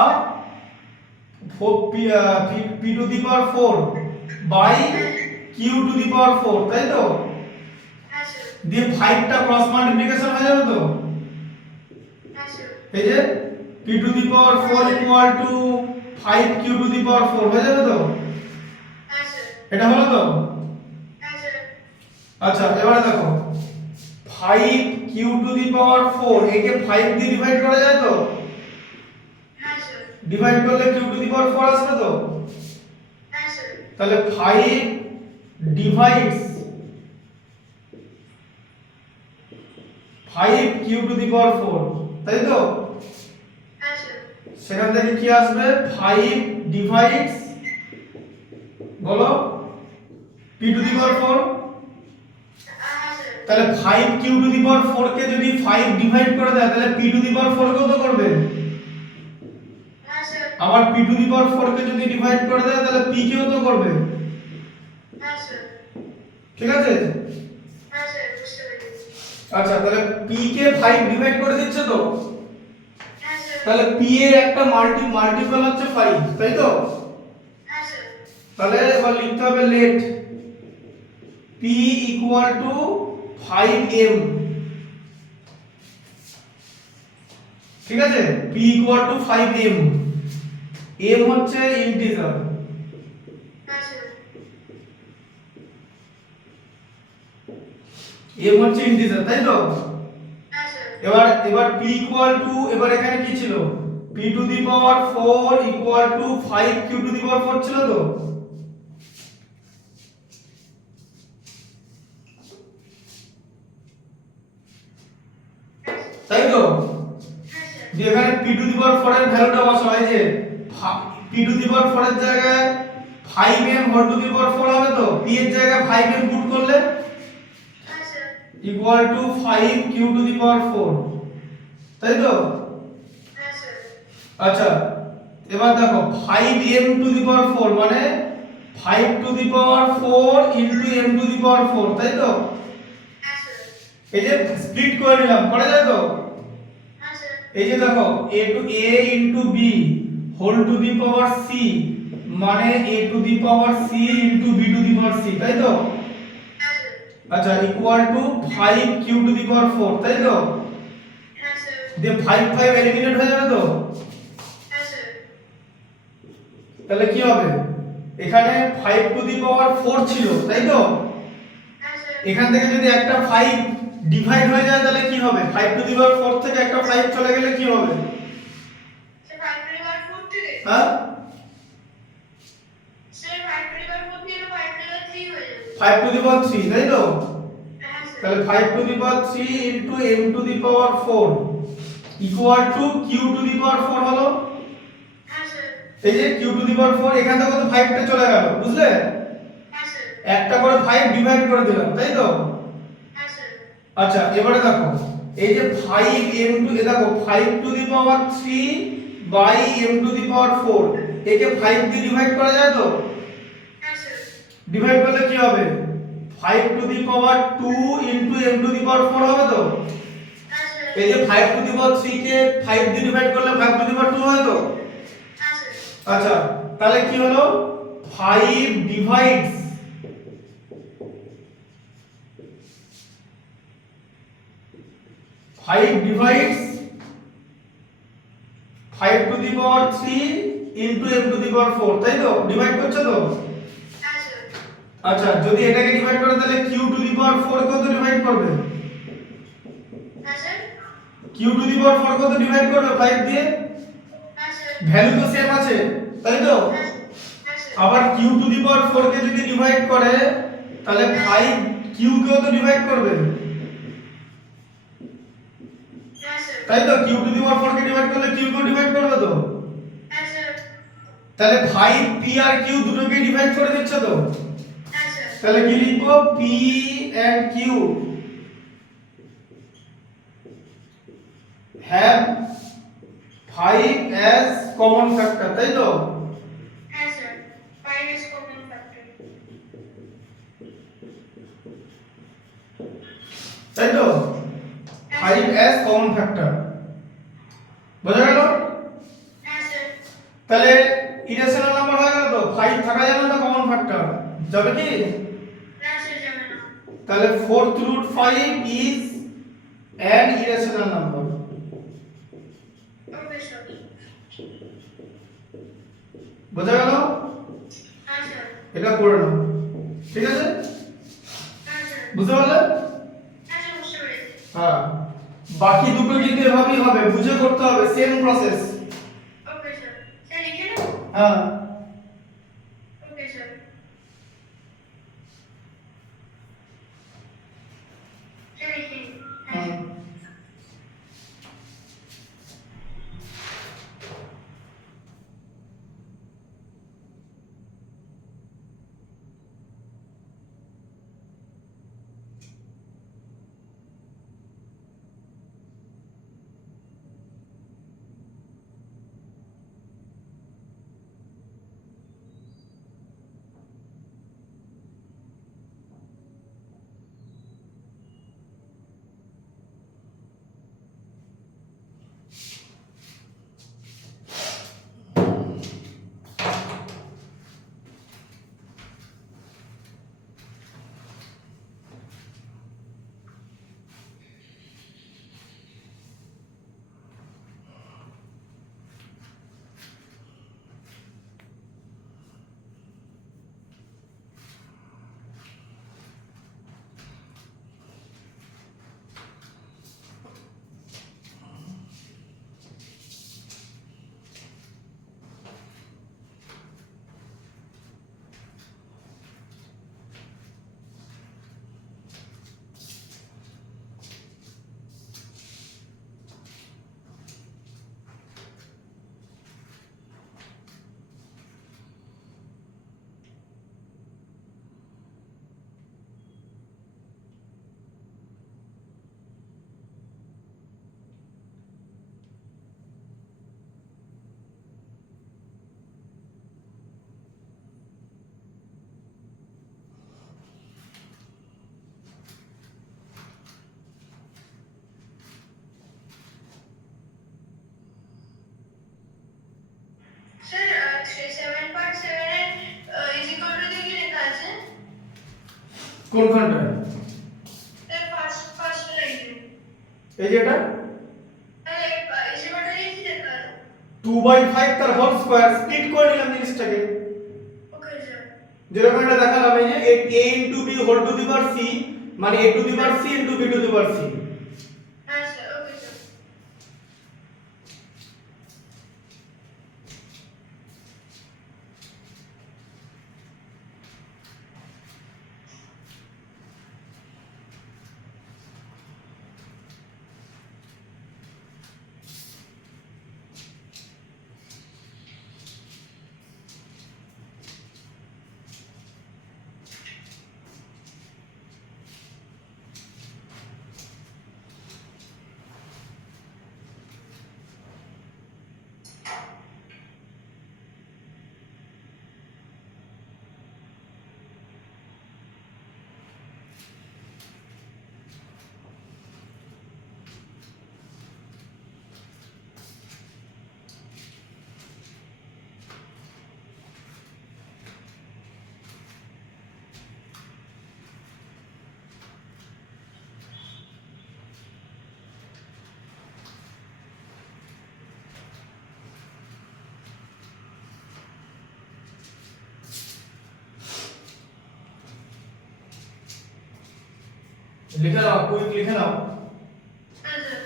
p to the power 4 by q to the power 4, তাই তো? হ্যাঁ স্যার। দিয়ে 5 টা ক্রস মাল্টিপ্লিকেশন হয়ে যাবে তো? হ্যাঁ স্যার। এই যে p to the power 4 equal to 5 q to the power 4 হয়ে যাবে তো? হ্যাঁ স্যার। এটা হলো তো? হ্যাঁ স্যার। আচ্ছা এবারে দেখো 5 q টু দি পাওয়ার 4 একে 5 দিয়ে ডিভাইড করা যায় তো? হ্যাঁ স্যার। ডিভাইড করলে q টু দি পাওয়ার 4 আসবে তো? হ্যাঁ স্যার। তাহলে 5 divides 5 q to the power 4, তাই তো? হ্যাঁ স্যার। সেখান থেকে কি আসবে 5 ডিভাইডস বলো p টু দি পাওয়ার 4। হ্যাঁ স্যার। তাহলে 5 q টু দি পাওয়ার 4 কে যদি 5 ডিভাইড করে দেয় তাহলে p টু দি পাওয়ার 4 কত করবে? হ্যাঁ স্যার। আবার p টু দি পাওয়ার 4 কে যদি ডিভাইড করে দেয় তাহলে p কেও তো করবে, হ্যাঁ স্যার। ঠিক আছে? হ্যাঁ স্যার, বুঝতে পেরেছি। আচ্ছা তাহলে p কে 5 ডিভাইড করে দিচ্ছে তো? হ্যাঁ স্যার। তাহলে p এর একটা মাল্টিপল হচ্ছে 5, তাই তো? হ্যাঁ স্যার। তাহলে এবার লিখতে হবে late p equal two 5m, ঠিক আছে? p equal two 5m, m হচ্ছে ইন্টিজার, হ্যাঁ স্যার। m হচ্ছে ইন্টিজার, তাই তো? হ্যাঁ স্যার। এবার p ইকুয়াল টু, এবার এখানে কি ছিল p to the power 4 equal to 5 q to the power 4 ছিল তো? তাই তো? হ্যাঁ স্যার। যে এখানে p টু দি পাওয়ার 4 এর ভ্যালুটা বসাও, এই যে p টু দি পাওয়ার 4 এর জায়গায় 5m whole to the power 4 হবে তো? p এর জায়গায় 5m পুট করলে হ্যাঁ sir. Equal to 5 q to the power 4, তাই তো? হ্যাঁ স্যার। আচ্ছা এবার দেখো 5m টু দি পাওয়ার 4 মানে 5 টু দি পাওয়ার 4 ইনটু m টু দি পাওয়ার 4, তাই তো? হ্যাঁ স্যার। এই যে স্প্লিট করে নিলাম, করা যায় তো? হ্যাঁ স্যার। এই যে দেখো a into b whole to the power c মানে a to the power c into b to the power c, তাই তো? হ্যাঁ স্যার। আচ্ছা equal to 5 q to the power 4, তাই তো? হ্যাঁ স্যার। দিয়ে 5 5 এলিমিনেট হয়ে যাবে তো? হ্যাঁ স্যার। তাহলে কি হবে এখানে 5 টু দি পাওয়ার 4 ছিল, তাই তো? হ্যাঁ স্যার। এখান থেকে যদি একটা 5 ডিভাইড হয়ে যায় তাহলে কি হবে 5 টু দি পাওয়ার 4 থেকে একটা 5 চলে গেলে কি হবে? স্যার 5 টু দি পাওয়ার 4 থেকে? হ্যাঁ স্যার 5 টু দি পাওয়ার 4 থেকে 5 টু দি পাওয়ার 3 হয়ে যাবে। 5 টু দি পাওয়ার 3, তাই তো? হ্যাঁ স্যার। তাহলে 5 to the power 3 into m to the power 4 equal to q to the power 4 হলো। হ্যাঁ স্যার। এই যে q টু দি পাওয়ার 4 এখান থেকে তো 5 টা চলে গেল, বুঝলে? হ্যাঁ স্যার। একটা করে 5 ডিভাইড করে দিলাম, তাই তো? হ্যাঁ স্যার। আচ্ছা এবারে দেখো এই যে 5 m2 এ দেখো 5 to the power 3 by m to the power 4 একে 5 দিয়ে ডিভাইড করা যায় তো? হ্যাঁ স্যার। ডিভাইড করলে কি হবে? 5 to the power 2 into m to the power 4 হবে তো? হ্যাঁ স্যার। এই যে 5 টু দি পাওয়ার 3 কে 5 দিয়ে ডিভাইড করলে 5 টু দি পাওয়ার 2 হয় তো? হ্যাঁ স্যার। আচ্ছা তাহলে কি হলো 5 divides 5 to the power 3 into m to the power 4 তাই তো? ডিভাইড করছো তো? হ্যাঁ স্যার। আচ্ছা যদি এটাকে ডিভাইড করে তাহলে q টু দি পাওয়ার 4 কত ডিভাইড করবে? হ্যাঁ sir. q to the power 4 কত ডিভাইড করবে 5 দিয়ে? হ্যাঁ স্যার। ভ্যালু তো সেম আছে তাই তো? হ্যাঁ স্যার। আবার q টু দি পাওয়ার 4 কে যদি ডিভাইড করে তাহলে 5 q কেও তো ডিভাইড করবে হ্যাঁ স্যার। তাই তো? q to the power 4 K divide করলে q কেও ডিভাইড করবে তো? হ্যাঁ স্যার। তাহলে 5 p আর q দুটোকে ডিভাইড করে দিচ্ছে তো? হ্যাঁ স্যার। তাহলে কি লিখবো p and q have 5 as common factor তাই তো? হ্যাঁ স্যার। 5 is common factor. তাই তো? 5 as common factor বোঝা গেল? হ্যাঁ স্যার। তাহলে ইরেশনাল নাম্বার হয়ে গেল তো? 5 থাকা যাবে না কমন ফ্যাক্টর যাবে কি? হ্যাঁ স্যার যাবে না। তাহলে 4th root 5 is an irrational number okay sir. বোঝা গেল? হ্যাঁ স্যার। এটা করে নাও ঠিক আছে? হ্যাঁ স্যার। বুঝতে পারলে? হ্যাঁ স্যার বুঝতে পেরেছি। হ্যাঁ বাকি দুটো কিন্তু এভাবেই হবে, বুঝে করতে হবে, same process. Okay sir. Sir লিখে নাও। হ্যাঁ ওকে স্যার। স্যার লিখে নিন। হ্যাঁ হুম। স্যার। স্যার 7.7 এর ইজ ইকুয়াল টু দিয়ে কি লেখা আছে? কোনখানটায়? স্যার ফার্স্ট লাইনে। এই যে এটা আরে ইজ ইকুয়াল টু দিয়ে কি লেখা আছে? 2/5 তার হোল স্কয়ার স্প্লিট করে নিলাম জিনিসটাকে, ওকে স্যার। যেরকম এটা দেখালাম এই যে a into b whole to the power c মানে a to the power c into b to the power c। হ্যাঁ স্যার ওকে স্যার। লিখে নাও, কুইক লিখে নাও। হ্যাঁ স্যার।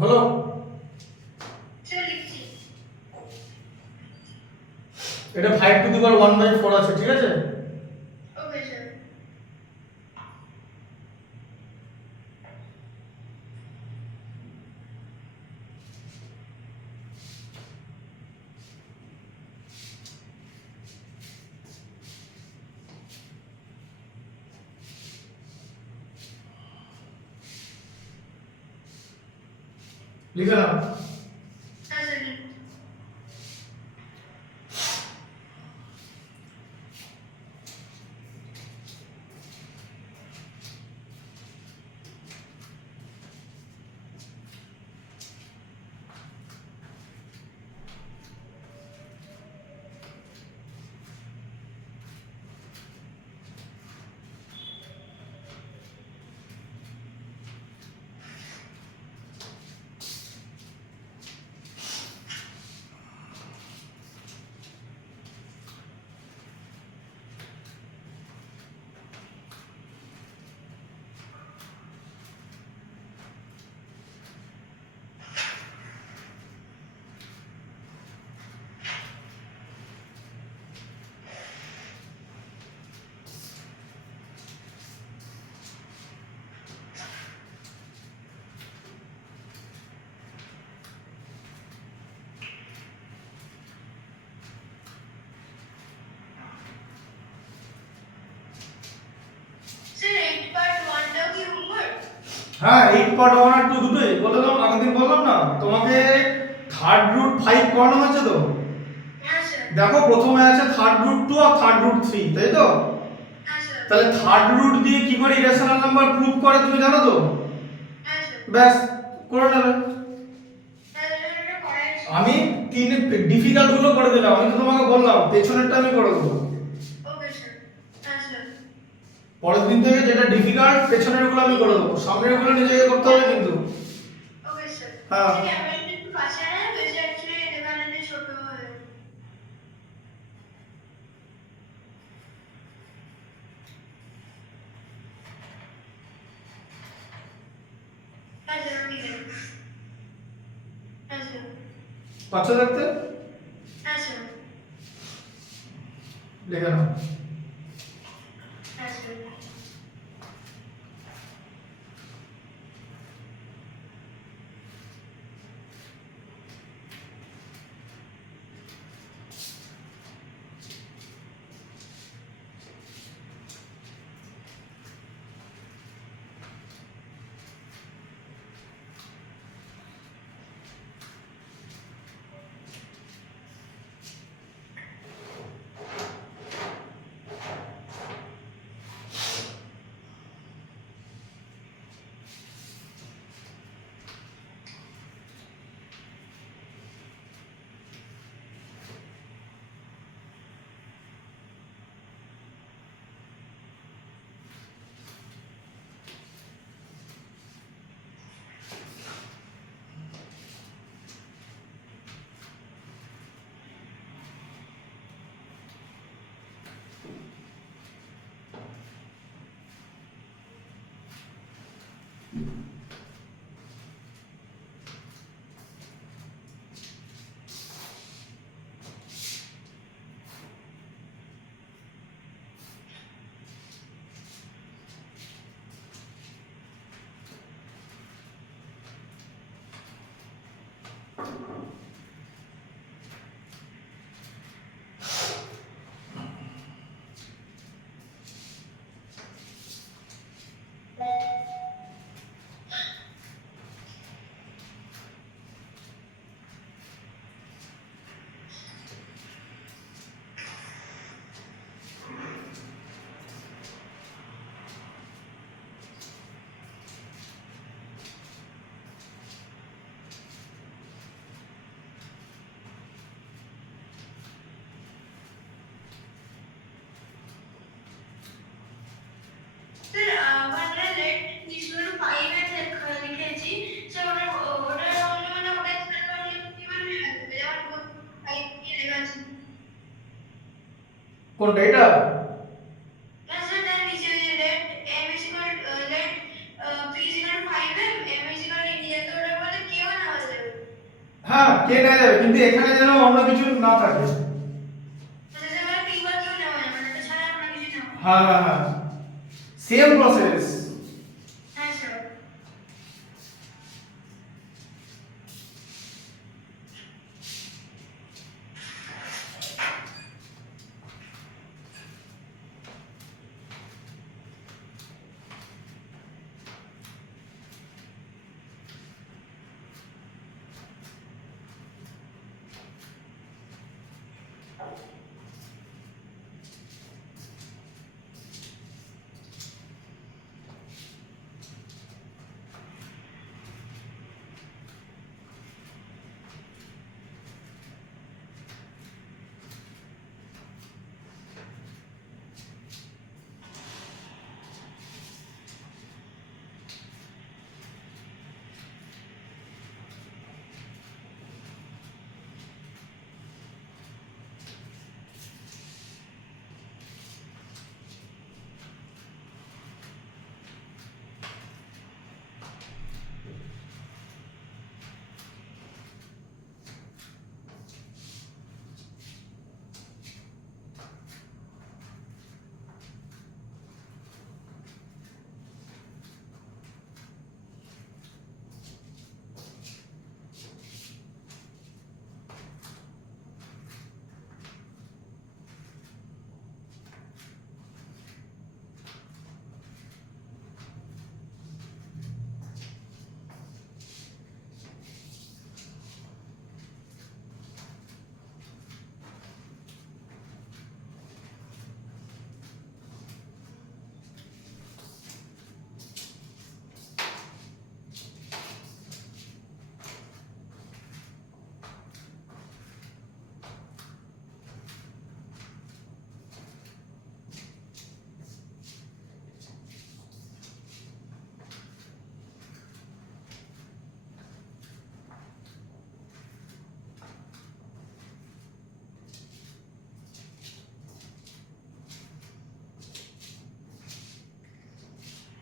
হলো? স্যার লিখছি। এটা 5 টু দি পাওয়ার 1/4 আছে, ঠিক আছে? ওকে স্যার। লিখে নাও। হ্যাঁ স্যার লিখছি। স্যার 8 part 1টাও কি হোমওয়ার্ক? হ্যাঁ, 8 পার্ট 1 আর 2 দুটোই বললাম, আগের দিন বললাম না তোমাকে থার্ড রুট 5 করানো হয়েছে তো? হ্যাঁ স্যার। দেখো প্রথমে আছে থার্ড রুট 2 আর থার্ড রুট 3, তাই তো? হ্যাঁ স্যার। তাহলে থার্ড রুট দিয়ে কি করে ইরেশনাল নাম্বার প্রুফ করে তুমি জানো তো? হ্যাঁ স্যার। ব্যাস, করে নেবে। স্যার এটা করাই আছে। আমি তিন ডিফিকাল্ট গুলো করে দিলাম, আমি তো তোমাকে বললাম পেছনেরটা আমি করে দেবো। Okay sir. হ্যাঁ স্যার। পরের দিন থেকে যেটা ডিফিকাল্ট পেছনের গুলো আমি করে দেবো, সামনের গুলো নিজেকে করতে হবে কিন্তু। Okay sir. হ্যাঁ। স্যার ক্যামেরাটা একটু কাছে আনা যাবে? স্যার অ্যাকচুয়ালি এখানে ছোট হয়ে হ্যাঁ স্যার আমি লিখে দেবো। হ্যাঁ স্যার। পাচ্ছ দেখতে? হ্যাঁ স্যার। লিখে নাও। হ্যাঁ স্যার। স্যার আমরা লেট ইকুয়াল টু 5 এর লিখেছি সো ওটা হলো মানে ওটা স্যার কিভাবে আসবে যেমন 5 দিয়ে লেখা আছে কোনটা এটা? না স্যার তার নিচে late m is equal let p is equal to 5m m is equal to integer তো ওটা বলে কেও না হয়ে যাবে হ্যাঁ কে নেওয়া যাবে, কিন্তু এখানে যেন অন্য কিছু না থাকে। আচ্ছা স্যার মানে p বা কেও নেওয়া যাবে না, এটা ছাড়া অন্য কিছু নেওয়া যাবে। হ্যাঁ হ্যাঁ হ্যাঁ, সেম প্রসেস। হ্যাঁ স্যার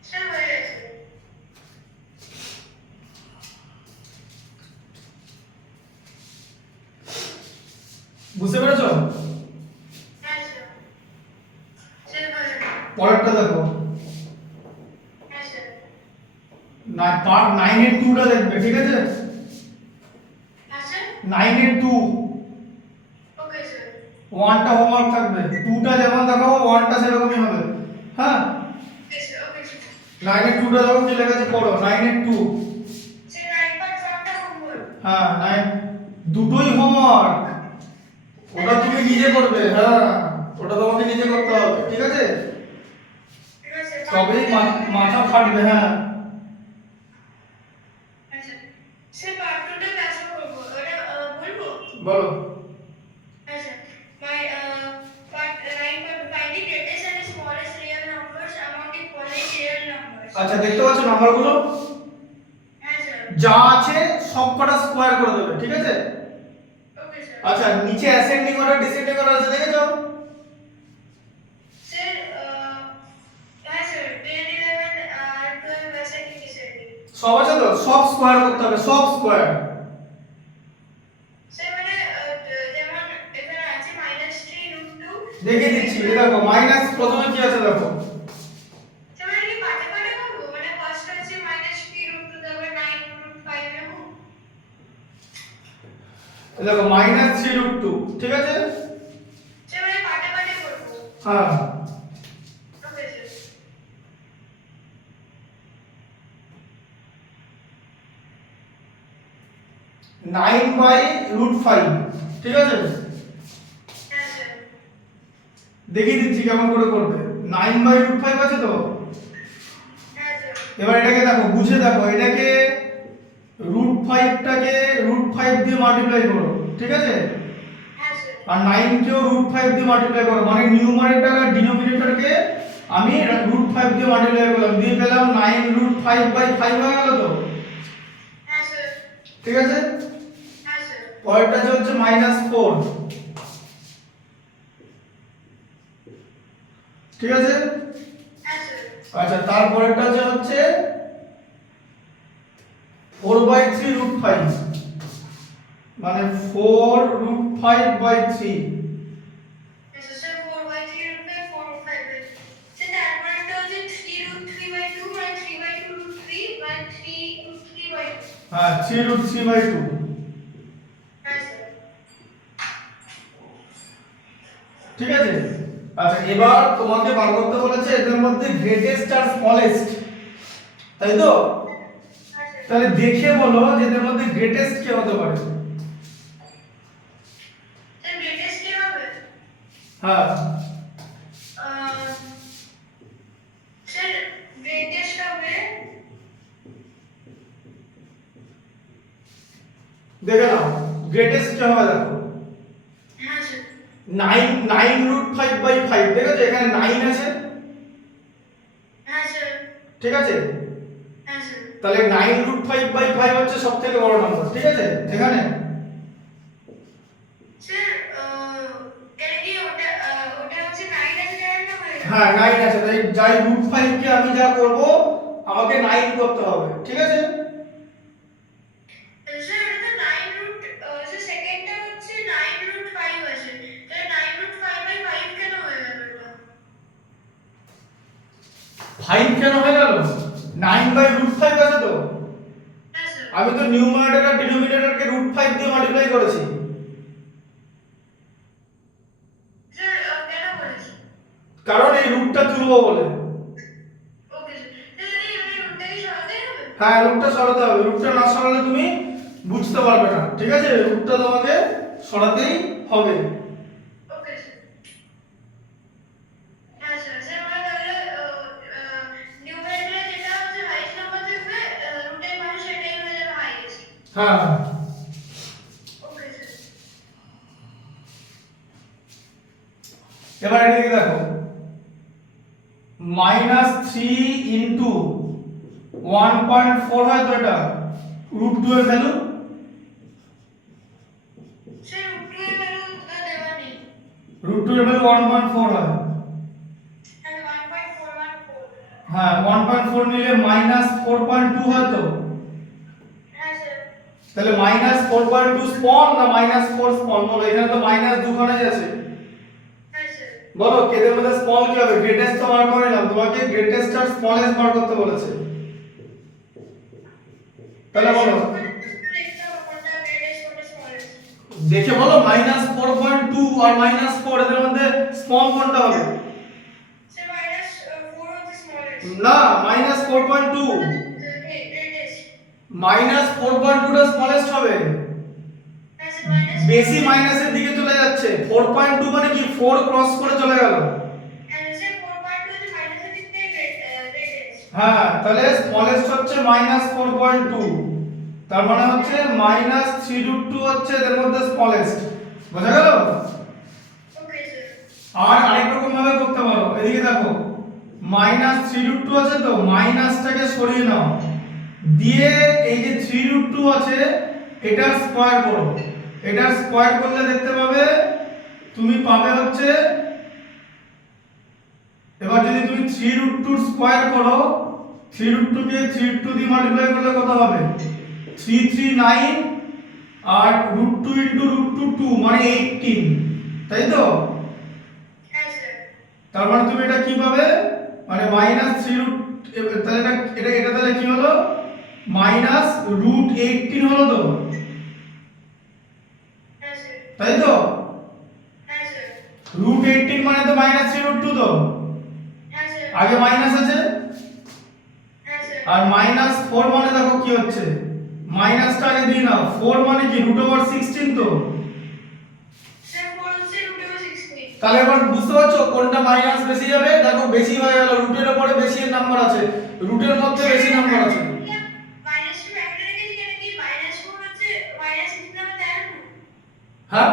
স্যার হয়ে গেছে বুঝতে পেরেছো? হ্যাঁ স্যার স্যার হয়ে গেছে পরেরটা দেখো, হ্যাঁ স্যার পার্ট 9 এর 2টা দেখবে, ঠিক আছে? হ্যাঁ স্যার 9 এর 2, ওকে স্যার 1টা হোমওয়ার্ক থাকবে, 2টা যেমন দেখাবো 1টা সেরকমই হবে। হ্যাঁ, ওকে স্যার ওকে স্যার 9 এর 2টা দেখো কি লেখা আছে পড়ো, 9 এর 2। স্যার 9.1টা হোমওয়ার্ক হ্যাঁ 9, দুটোই হোমওয়ার্ক, ওটা তুমি নিজে করবে। হ্যাঁ ওটা তোমাকে নিজে করতে হবে, ঠিক আছে? ঠিক আছে তবেই মাথা ফাটবে। হ্যাঁ আচ্ছা স্যার পার্ট 2টা ক্লাসে করব ওটা বলবো বলো। আচ্ছা my part 9 find the greatest and smallest real numbers among the following real numbers আচ্ছা দেখতে পাচ্ছ নাম্বারগুলো? হ্যাঁ স্যার যা আছে সবকটা স্কোয়ার করে দেবে, ঠিক আছে? ওকে স্যার আচ্ছা নিচে অ্যাসেন্ডিং অর্ডার ডিসেন্ডিং অর্ডার আছে, দেখেছো? স্যার হ্যাঁ স্যার 10 11 আর 12 আছে কি স্যার সব আছে তো, সব স্কোয়ার করতে হবে, সব স্কোয়ার। স্যার মানে যেমন এখানে আছে -3√2 দেখিয়ে দিচ্ছি, এই দেখো মাইনাস, প্রথমে কি আছে দেখো, স্যার মানে কি পাটে পাটে করব মানে ফার্স্ট আছে -3√2 তারপর 9√5 এরকম দেখো মাইনাস থ্রি রুট টু, ঠিক আছে? স্যার মানে পাটে পাটে করবো। হ্যাঁ ওকে স্যার। 9/√5, ঠিক আছে? হ্যাঁ স্যার। দেখিয়ে দিচ্ছি কেমন করে করবে। 9/√5 আছে তো? হ্যাঁ স্যার। এবার এটাকে দেখো, বুঝে দেখো, এটাকে √5টাকে √5 দিয়ে মাল্টিপ্লাই করো, ঠিক আছে? হ্যাঁ স্যার। আর 9 কেও √5 দিয়ে মাল্টিপ্লাই করো, মানে নিউমারেটর আর ডিনোমিনেটরকে আমি √5 দিয়ে মাল্টিপ্লাই করলাম, দিয়ে পেলাম 9√5/5 হয়ে গেল তো? হ্যাঁ স্যার। ঠিক আছে? হ্যাঁ স্যার। পরেরটা হচ্ছে -4, ঠিক আছে? হ্যাঁ স্যার। আচ্ছা, তারপরেরটা হচ্ছে 4/3√5, মানে 4√5/3। স্যার 4/3 4/5 স্যার তারপরেরটা হচ্ছে 3√3/2 মানে 3/2√3 মানে 3√3/2। হ্যাঁ 3√3/2, হ্যাঁ স্যার। ঠিক আছে? আচ্ছা, এবার তোমাকে বার করতে বলেছে এদের মধ্যে গ্রেটেস্ট আর স্মলেস্ট, তাই তো? হ্যাঁ স্যার। তাহলে দেখে বলো যে এদের মধ্যে গ্রেটেস্ট কে হতে পারে। স্যার গ্রেটেস্ট কে হবে? হ্যাঁ স্যার গ্রেটেস্ট হবে দেখে নাও গ্রেটেস্ট কে হবে, দেখো হ্যাঁ স্যার। 9√5/5, ঠিক আছে? এখানে 9 আছে, হ্যাঁ স্যার। ঠিক আছে? হ্যাঁ স্যার। তাহলে 9√5/5 হচ্ছে সবথেকে বড় নম্বর, ঠিক আছে? এখানে স্যার এটা কি ওটা ওটা হচ্ছে 9 আছে জানেন না হয়ে গেল। হ্যাঁ 9 আছে, তাই যাই √5 কে আমি যা করব আমাকে 9 করতে হবে, ঠিক আছে? স্যার এটা তো 9 স্যার সেকেন্ডটা হচ্ছে 9√5 আছে। তাহলে 9√5/5 কেন হয়ে গেল এটা? 5 কেন হয়ে গেল? 9/√5 আছে তো? হ্যাঁ স্যার। আমি তো নিউমারেটর আর ডিনোমিনেটরকে √5 দিয়ে মাল্টিপ্লাই করেছি, স্যার কেন করেছি? কারণ এই রুটটা তুলবো বলে। Okay sir. তাহলে এমনি রুটটাকে সরাতেই হবে? হ্যাঁ রুটটা সরাতে হবে, রুটটা না সরালে তুমি বুঝতে পারবে না, ঠিক আছে? রুটটা তোমাকে সরাতেই হবে। Okay sir. হ্যাঁ স্যার। স্যার আমরা তাহলে নিউমারেটরে যেটা হচ্ছে হাইয়েস্ট নাম্বার থাকবে রুটের পাশে সেটাই হয়ে যাবে হাইয়েস্ট। হ্যাঁ ওকে স্যার। এবার এদিকে দেখো, -3 ইন্টু 1.4 হয় তো, এটা √2 এর ভ্যালু। স্যার রুট 2 এর ভ্যালু দেওয়া নেই। √2 এর ভ্যালু 1.4 হয়। হ্যাঁ 1.414। হ্যাঁ 1.4 নিলে -4.2 হয় তো? হ্যাঁ স্যার। তাহলে -4.2 স্মল না -4 স্মল, বলো? এখানে তো মাইনাস দুখানাই আছে, হ্যাঁ স্যার। বলো কেদের মধ্যে স্মল কি হবে? গ্রেটেস্ট তো বার করে নিলাম, তোমাকে গ্রেটেস্ট আর স্মলেস্ট বার করতে বলেছে, তাহলে বলো দেখতে হবে কোনটা গ্রেটেস্ট কোনটা স্মলেস্ট। দেখে বলো, -4.2 আর -4 এদের মধ্যে স্মল কোনটা হবে? স্যার -4 হচ্ছে স্মলেস্ট। না, -4.2, গ্রেটেস্ট। -4.2 টা স্মলেস্ট হবে। হ্যাঁ স্যার মাইনাস বেশি মাইনাসের দিকে চলে যাচ্ছে, 4.2 মানে কি 4 ক্রস করে চলে গেল। হ্যাঁ স্যার 4.2 হচ্ছে মাইনাসের দিক থেকে গ্রেটেস্ট। হ্যাঁ তাহলে স্মলেস্ট হচ্ছে -4.2, তার মানে হচ্ছে -3√2 হচ্ছে এদের মধ্যে স্মলেস্ট, বোঝা গেল? Okay sir. আর আরেক রকম ভাবে করতে পারো, এদিকে দেখো -3√2 আছে তো, মাইনাসটাকে সরিয়ে নাও, দিয়ে এই যে 3√2 আছে এটার স্কয়ার করো, এটার স্কয়ার করলে দেখতে পাবে তুমি পাবে হচ্ছে, এবার যদি তুমি 3√2 স্কয়ার করো, 3√2 কে 3√2 দিয়ে মাল্টিপ্লাই করলে কত হবে? 339, আর √2 ইনটু √2 মানে 18, তাই তো? হ্যাঁ স্যার। তার মানে তুমি এটা কি পাবে, মানে -3√, তাহলে এটা তাহলে কি হলো? -√18 হলো তো? তাই তো? হ্যাঁ স্যার। রুট 18 মানে তো মাইনাস 3 রুট 2 তো, হ্যাঁ স্যার। আগে মাইনাস আছে, হ্যাঁ স্যার। আর মাইনাস 4 মানে দেখো কি হচ্ছে, মাইনাসটা আগে দিয়ে নাও, 4 মানে কি রুট ওভার 16 তো। স্যার 4 হচ্ছে √16। তাহলে এবার বুঝতে পারছো কোনটা মাইনাস বেশি যাবে, দেখো বেশি হয়ে গেল, রুটের উপরে বেশি নাম্বার আছে, রুটের মধ্যে বেশি নাম্বার আছে। মাইনাস টু ব্র্যাকেটে রেখেছি কেন কি -4 হচ্ছে -16 নামে তাই না? হ্যাঁ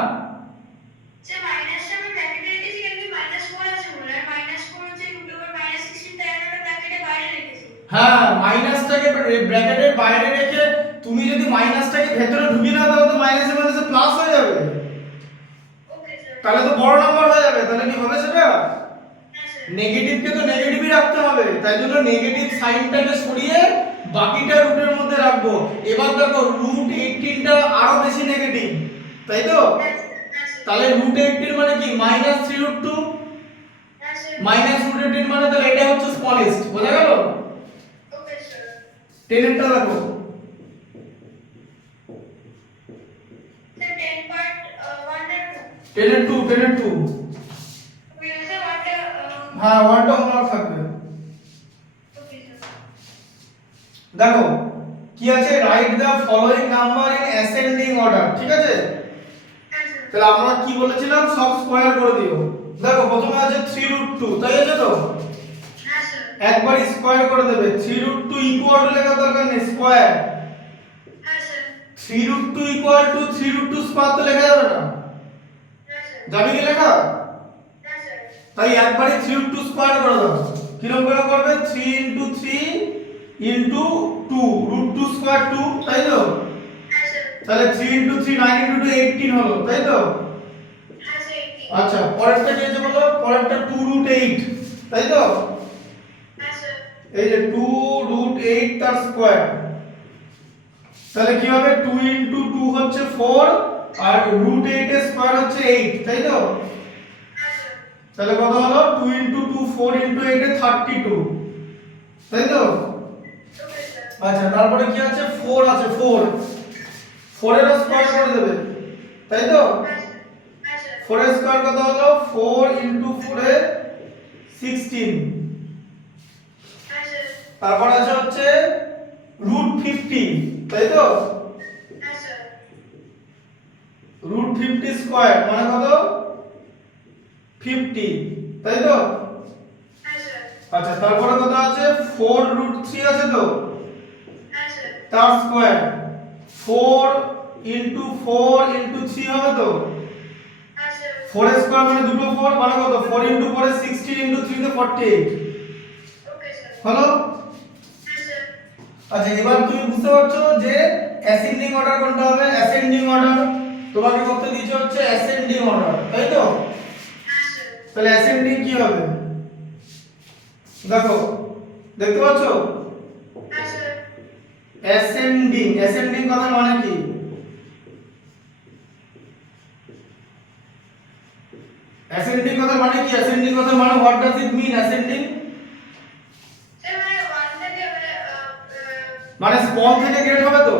স্যার মাইনাসটা আমি ব্র্যাকেটে রেখেছি কেন কি -4 আছে বলে, আর -4 হচ্ছে √16 তাই আমি ব্র্যাকেটে বাইরে রেখেছি। হ্যাঁ, মাইনাসটাকে ব্র্যাকেটের বাইরে রেখে তুমি যদি মাইনাসটাকে ভেতরে ঢুকিয়ে নাও তাহলে তো মাইনাসে মাইনাসে প্লাস হয়ে যাবে, ওকে স্যার। তাহলে তো বড় নাম্বার হয়ে যাবে, তাহলে কি হবে সেটা, হ্যাঁ স্যার। নেগেটিভকে তো নেগেটিভই রাখতে হবে, তাই জন্য নেগেটিভ সাইনটাকে সরিয়ে বাকিটা রুটের মধ্যে রাখবো। এবার দেখো রুট 18টা আরো বেশি নেগেটিভ, তাই তো? হ্যাঁ স্যার। হ্যাঁ স্যার। তাহলে রুট 18 মানে কি মাইনাস 3 রুট 2, হ্যাঁ স্যার। মাইনাস রুট 18 মানে তাহলে এটা হচ্ছে স্মলেস্ট, বোঝা গেল? Okay sir. 10 এরটা দেখো, স্যার 10 পার্ট 1 আর 10 এর 2, 10 এর 2, 2 ওকে স্যার 1টা হ্যাঁ 1টা হোমওয়ার্ক থাকবে। Okay sir. দেখো কি আছে, write the following number in ascending order, ঠিক আছে? হ্যাঁ স্যার। তাহলে আমরা কি বলেছিলাম, সব স্কয়ার করে দিও। দেখো প্রথমে আছে 3 রুট 2, তাই আছে তো, হ্যাঁ স্যার। একবার স্কয়ার করে দেবে, 3 রুট 2 ইকুয়াল টু লেখার দরকার নেই, স্কয়ার। হ্যাঁ sir. 3 root 2 equal to 3 root 2 square তো লেখা যাবে না, হ্যাঁ স্যার। যাবে কি লেখা? হ্যাঁ স্যার। তাই একবারই 3 রুট 2 স্কয়ার করে দাও। কিরকম করে করবে, 3 ইনটু 3 ইনটু 2, রুট 2 স্কয়ার 2, তাই তো? হ্যাঁ স্যার। তাহলে 3 ইনটু 3 9 ইনটু 2 18 হলো, তাই তো? হ্যাঁ স্যার 18। আচ্ছা পরেরটা কি আছে বলো, পরেরটা 2 রুট 8, তাই তো? হ্যাঁ স্যার। এই যে 2 রুট 8 তার স্কয়ার, তাহলে কি হবে, 2 ইনটু 2 হচ্ছে 4, আর রুট 8 এর স্কয়ার হচ্ছে 8, তাই তো? হ্যাঁ স্যার। তাহলে কত হলো, 2 ইনটু 2 4 ইনটু 8 এ 32, তাই তো? Okay sir. আচ্ছা তারপরে কি আছে, 4 আছে, 4 এর স্কয়ার করে দেবে, তাই তো? হ্যাঁ স্যার। 4 এর স্কয়ার কত হলো, 4 ইনটু 4 এ 16, হ্যাঁ স্যার। তারপর আছে হচ্ছে রুট 50, তাই তো? হ্যাঁ স্যার। রুট 50 স্কয়ার মানে কত, 50, তাই তো? হ্যাঁ স্যার। আচ্ছা তারপরে কত আছে, 4 রুট 3 আছে তো, হ্যাঁ স্যার। তার স্কয়ার, 4 ইনটু 4 ইনটু 3 হবে তো, হ্যাঁ স্যার। 4 এর স্কয়ার মানে দুটো 4 মানে কত, 4 ইনটু 4 এ 16 ইনটু 3 তে 48 ওকে স্যার। হলো। হ্যাঁ স্যার। আচ্ছা এবার তুমি বুঝতে পারছো যে অ্যাসেন্ডিং অর্ডার কোনটা হবে, অ্যাসেন্ডিং অর্ডার তোমাকে করতে দিয়েছে হচ্ছে অ্যাসেন্ডিং অর্ডার, তাই তো? হ্যাঁ স্যার। তাহলে অ্যাসেন্ডিং কি হবে, দেখো দেখতে পাচ্ছো, হ্যাঁ স্যার। অ্যাসেন্ডিং, অ্যাসেন্ডিং কথার মানে কি, অ্যাসেন্ডিং কথার মানে কি, অ্যাসেন্ডিং কথার মানে what does it mean ascending, sir মানে 1 থেকে মানে স্মল থেকে গ্রেট হবে তো,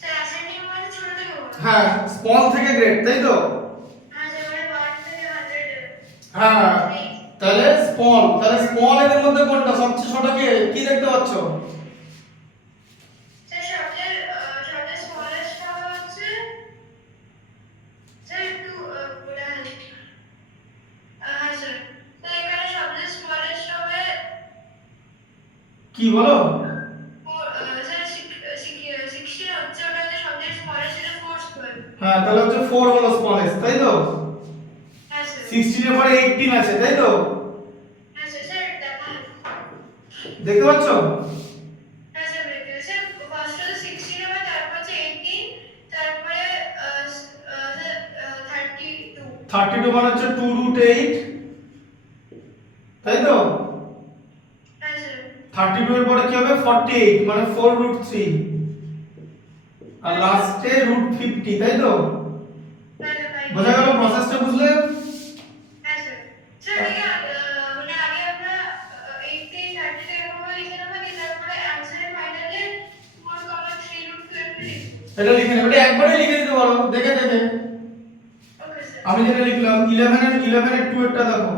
স্যার অ্যাসেন্ডিং মানে ছোট থেকে বড়। হ্যাঁ স্মল থেকে গ্রেট, তাই তো? হ্যাঁ স্যার মানে 1 থেকে 100 হ্যাঁ তাহলে স্মল, তাহলে স্মল এর মধ্যে কোনটা সবচেয়ে ছোট, কি দেখতে পাচ্ছ, স্যার সবচেয়ে স্মলেস্ট হবে হচ্ছে স্যার একটু বলে হ্যাঁ স্যার। স্যার এখানে সবচেয়ে স্মলেস্ট হবে কি বলো, স্যার 16 হচ্ছে ওটা হচ্ছে সবচেয়ে স্মলেস্ট, এটা 4 স্কয়ার। হ্যাঁ তাহলে হচ্ছে 4 হলো স্মলেস্ট, তাই তো? হ্যাঁ স্যার। 16 এর পরে 18 আছে, তাই তো? হ্যাঁ স্যার। স্যার দেখা দেখতে পাচ্ছ, হ্যাঁ স্যার দেখতে স্যার ফার্স্ট হচ্ছে 16 হবে, তারপর হচ্ছে 18, তারপরে স্যার 32। 32 মানে হচ্ছে 2 রুট 8, তাই তো? হ্যাঁ স্যার। 32 এর পরে কি হবে, 48 মানে 4 রুট 3, আর লাস্টে রুট 50, তাই তো? হ্যাঁ স্যার। বোঝা গেল প্রসেসটা, বুঝলে? হ্যাঁ স্যার। স্যার দেখে মানে আগে আমরা 18 32 এরকম লিখে নেবো, দিয়ে তারপরে অ্যানসারে ফাইনালে 4, 3 রুট 2 লিখবো। এটা লিখে নেবে, এটা একবারে লিখে দিতে পারো দেখে দেখে। Okay sir. আমি যেটা লিখলাম 11 এর 2 এরটা দেখো।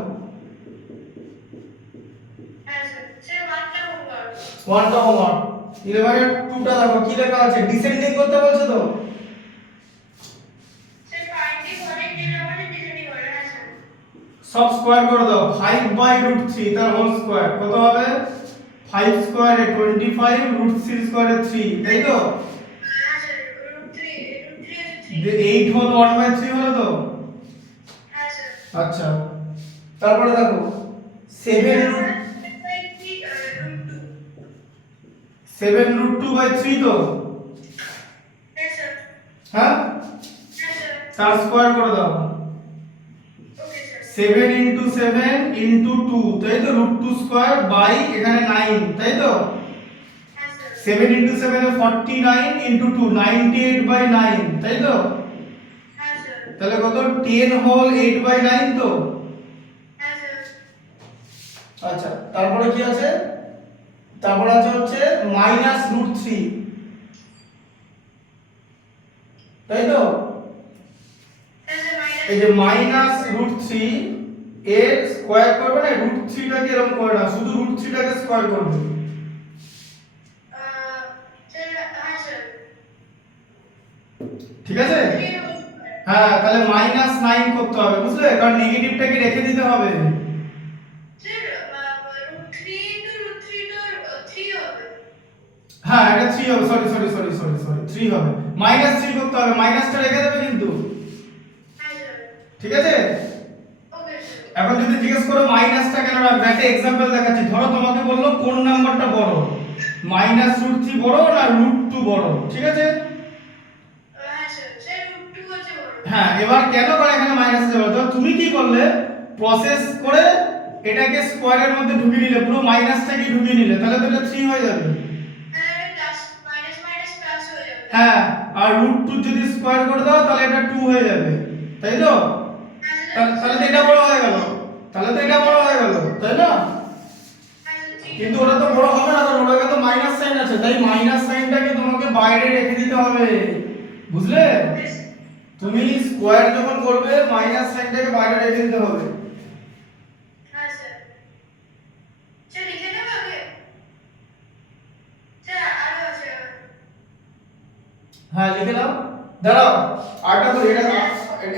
হ্যাঁ স্যার। স্যার 1টা হোমওয়ার্ক। 1টা হোমওয়ার্ক। 11 এর 2টা দেখো কি লেখা আছে, ডিসেন্ডিং করতে বলছে তো। স্যার পার্টি ঘরে যেটা বলে ডিসেন্ডিং করে। হ্যাঁ স্যার। সব স্কয়ার করে দাও, 5/√3 তার হোল স্কয়ার কত হবে? 5 স্কয়ারে 25, √3 স্কয়ারে 3, তাই তো? হ্যাঁ স্যার। √3 আছে 3। 8 হোল 1/3 হলো তো। হ্যাঁ স্যার। আচ্ছা, তারপরে দেখো 7 √2 7√2/3 তো। হ্যাঁ স্যার। হ্যাঁ, হ্যাঁ স্যার। তার স্কয়ার করে দাও। Okay sir. 7 × 7 × 2, তাই তো, √2 স্কয়ার বাই এখানে 9, তাই তো। হ্যাঁ স্যার। 7 × 7 এ 49 × 2 98/9, তাই তো। হ্যাঁ স্যার। তাহলে কত? 10 হোল 8/9 তো। হ্যাঁ স্যার। আচ্ছা, তারপরে কি আছে? তারপর আছে হচ্ছে -√3, তাই তো। হ্যাঁ স্যার মাইনাস। এই যে -√3 এর স্কয়ার করবে না, √3 টাকে এরকম করে না, শুধু √3 টাকে স্কয়ার করবে। স্যার হ্যাঁ স্যার। ঠিক আছে। 3 হোল স্কয়ার। হ্যাঁ, তাহলে -9 করতে হবে, বুঝলে, কারণ নেগেটিভটাকে রেখে দিতে হবে। স্যার √3 * √3 তো 3 হবে। হ্যাঁ, এটা 3 হবে, সরি 3 হবে, -3 করতে হবে, মাইনাসটা রেখে দেবে কিন্তু। হ্যাঁ স্যার। ঠিক আছে। Okay sir. এখন যদি জিজ্ঞেস করো মাইনাসটা কেন রাখবে, একটা एग्जांपल দেখাচ্ছি। ধরো তোমাকে বললো কোন নাম্বারটা বড়, -√3 বড় না √2 বড়, ঠিক আছে। হ্যাঁ স্যার। স্যার √2 হচ্ছে বড়। হ্যাঁ, এবার কেন করে এখানে মাইনাস আছে বলো তো? তুমি কি করলে, প্রসেস করে এটাকে স্কয়ারের মধ্যে ঢুকিয়ে নিলে, পুরো মাইনাসটাকে ঢুকিয়ে নিলে, তাহলে তো এটা 3 হয়ে যাবে। হ্যাঁ এটা প্লাস মাইনাস মাইনাস প্লাস হয়ে যাবে। হ্যাঁ, আর √2 যদি স্কয়ার করে দাও তাহলে এটা 2 হয়ে যাবে, তাই তো। হ্যাঁ স্যার। তাহলে তো এটা বড় হয়ে গেল, তাই না। হ্যাঁ স্যার ঠিক কিন্তু ওটা তো বড় হবে না, কারণ ওটাকে তো মাইনাস সাইন আছে, তাই মাইনাস সাইনটাকে তোমাকে বাইরে রেখে দিতে হবে, বুঝলে। আছে। তুমি স্কয়ার যখন করবে মাইনাস সাইনটাকে বাইরে রেখে দিতে হবে। হ্যাঁ স্যার। স্যার লিখে নেব আগে। স্যার আরো আছে। হ্যাঁ, লিখে নাও। দাঁড়াও, আরটা করি,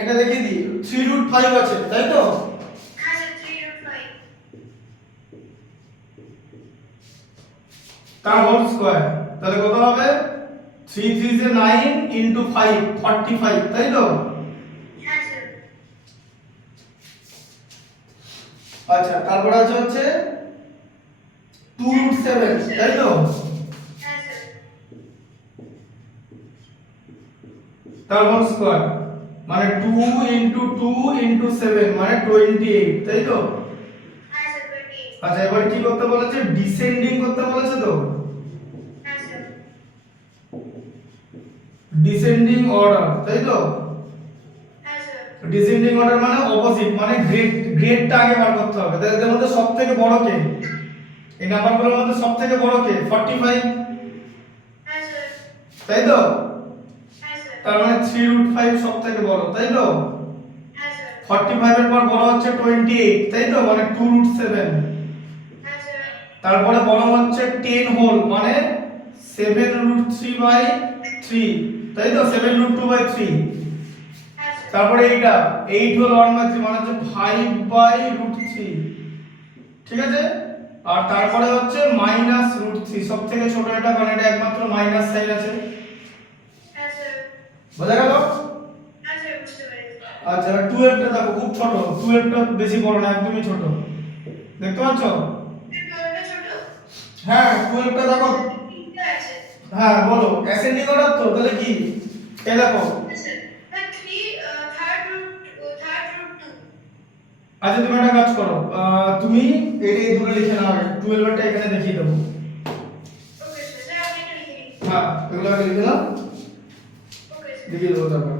এটা দেখিয়ে দিই। 3√5 আছে, তাই তো। হ্যাঁ স্যার 3/5। তার হোল স্কয়ার, তাহলে কত হবে? 3 3 এ 9 × 5 45, তাই তো। হ্যাঁ স্যার। আচ্ছা, তারপর আছে হচ্ছে 2√7, তাই তো। হ্যাঁ স্যার। তার হোল স্কয়ার মানে 2 × 2 × 7 মানে 28, তাই তো। হ্যাঁ স্যার 28। আচ্ছা, এবার কি করতে বলেছে? ডিসেন্ডিং করতে বলেছে তো। হ্যাঁ স্যার। ডিসেন্ডিং অর্ডার, তাই তো। হ্যাঁ স্যার। ডিসেন্ডিং অর্ডার মানে অপোজিট, মানে গ্রেডটা আগে বার করতে হবে। তাহলে এর মধ্যে সবথেকে বড় কে? এই নাম্বারগুলোর মধ্যে সবথেকে বড় কে? 45, হ্যাঁ স্যার। তাই তো। হ্যাঁ স্যার। তার মানে 3√5 সবথেকে বড়, তাই তো। হ্যাঁ স্যার। 45 এর পর বড় হচ্ছে 28, তাই তো, মানে 2√7। হ্যাঁ স্যার। তারপরে বড় হচ্ছে 10 হোল মানে 7√3/3, তাই তো, 7√2/3। হ্যাঁ স্যার। তারপরে এইটা 8 হোল 1/3 মানে হচ্ছে 5/√3, ঠিক আছে। আর তারপরে হচ্ছে -√3, সবথেকে ছোট এটা, কারণ এটা একমাত্র মাইনাস সাইন আছে। হ্যাঁ স্যার। বোঝা গেল? হ্যাঁ স্যার বুঝতে পেরেছি। আচ্ছা, 12টা দেখো, খুব ছোট। 12টা বেশি বড় না, একদমই ছোট, দেখতে পাচ্ছ? এটা ছোট। হ্যাঁ, 12টা দেখো। তিনটা আছে। হ্যাঁ, বলো অ্যাসেন্ডিং অর্ডার তো, তাহলে কি? এই দেখো। আচ্ছা স্যার 3 থার্ড রুট 2। আচ্ছা, তুমি একটা কাজ করো, তুমি এই দূরে লিখে নাও, 12টা এখানে দেখিয়ে দেবো। Okay sir. স্যার আপনি এটা লিখে নিন। হ্যাঁ, এগুলো আগে লিখে নাও, ওকে স্যার। দেখিয়ে দেবো তারপর।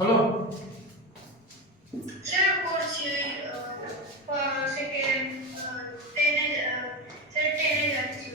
হলো? স্যার করছি সেকেন্ড 10 স্যার 10 যাচ্ছি।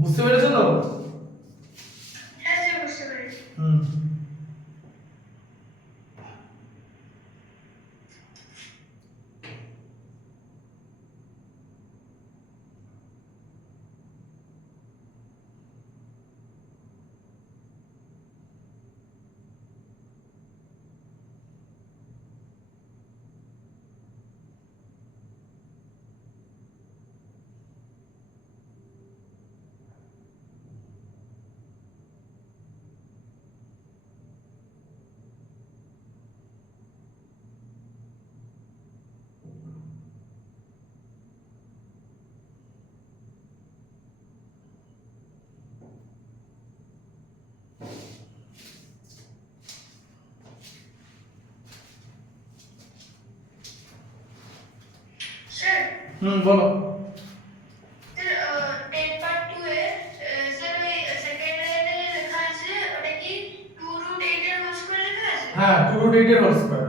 বুঝতে পেরেছো তো? হ্যাঁ স্যার বুঝতে পেরেছি। হুম। স্যার বলো। স্যার 10 পার্ট 2 এ স্যার ওই সেকেন্ড লাইনে লেখা আছে ওটা কি 2√8 এর হোল স্কয়ার লেখা আছে? হ্যাঁ, 2√8 এর হোল স্কয়ার।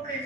ওকে।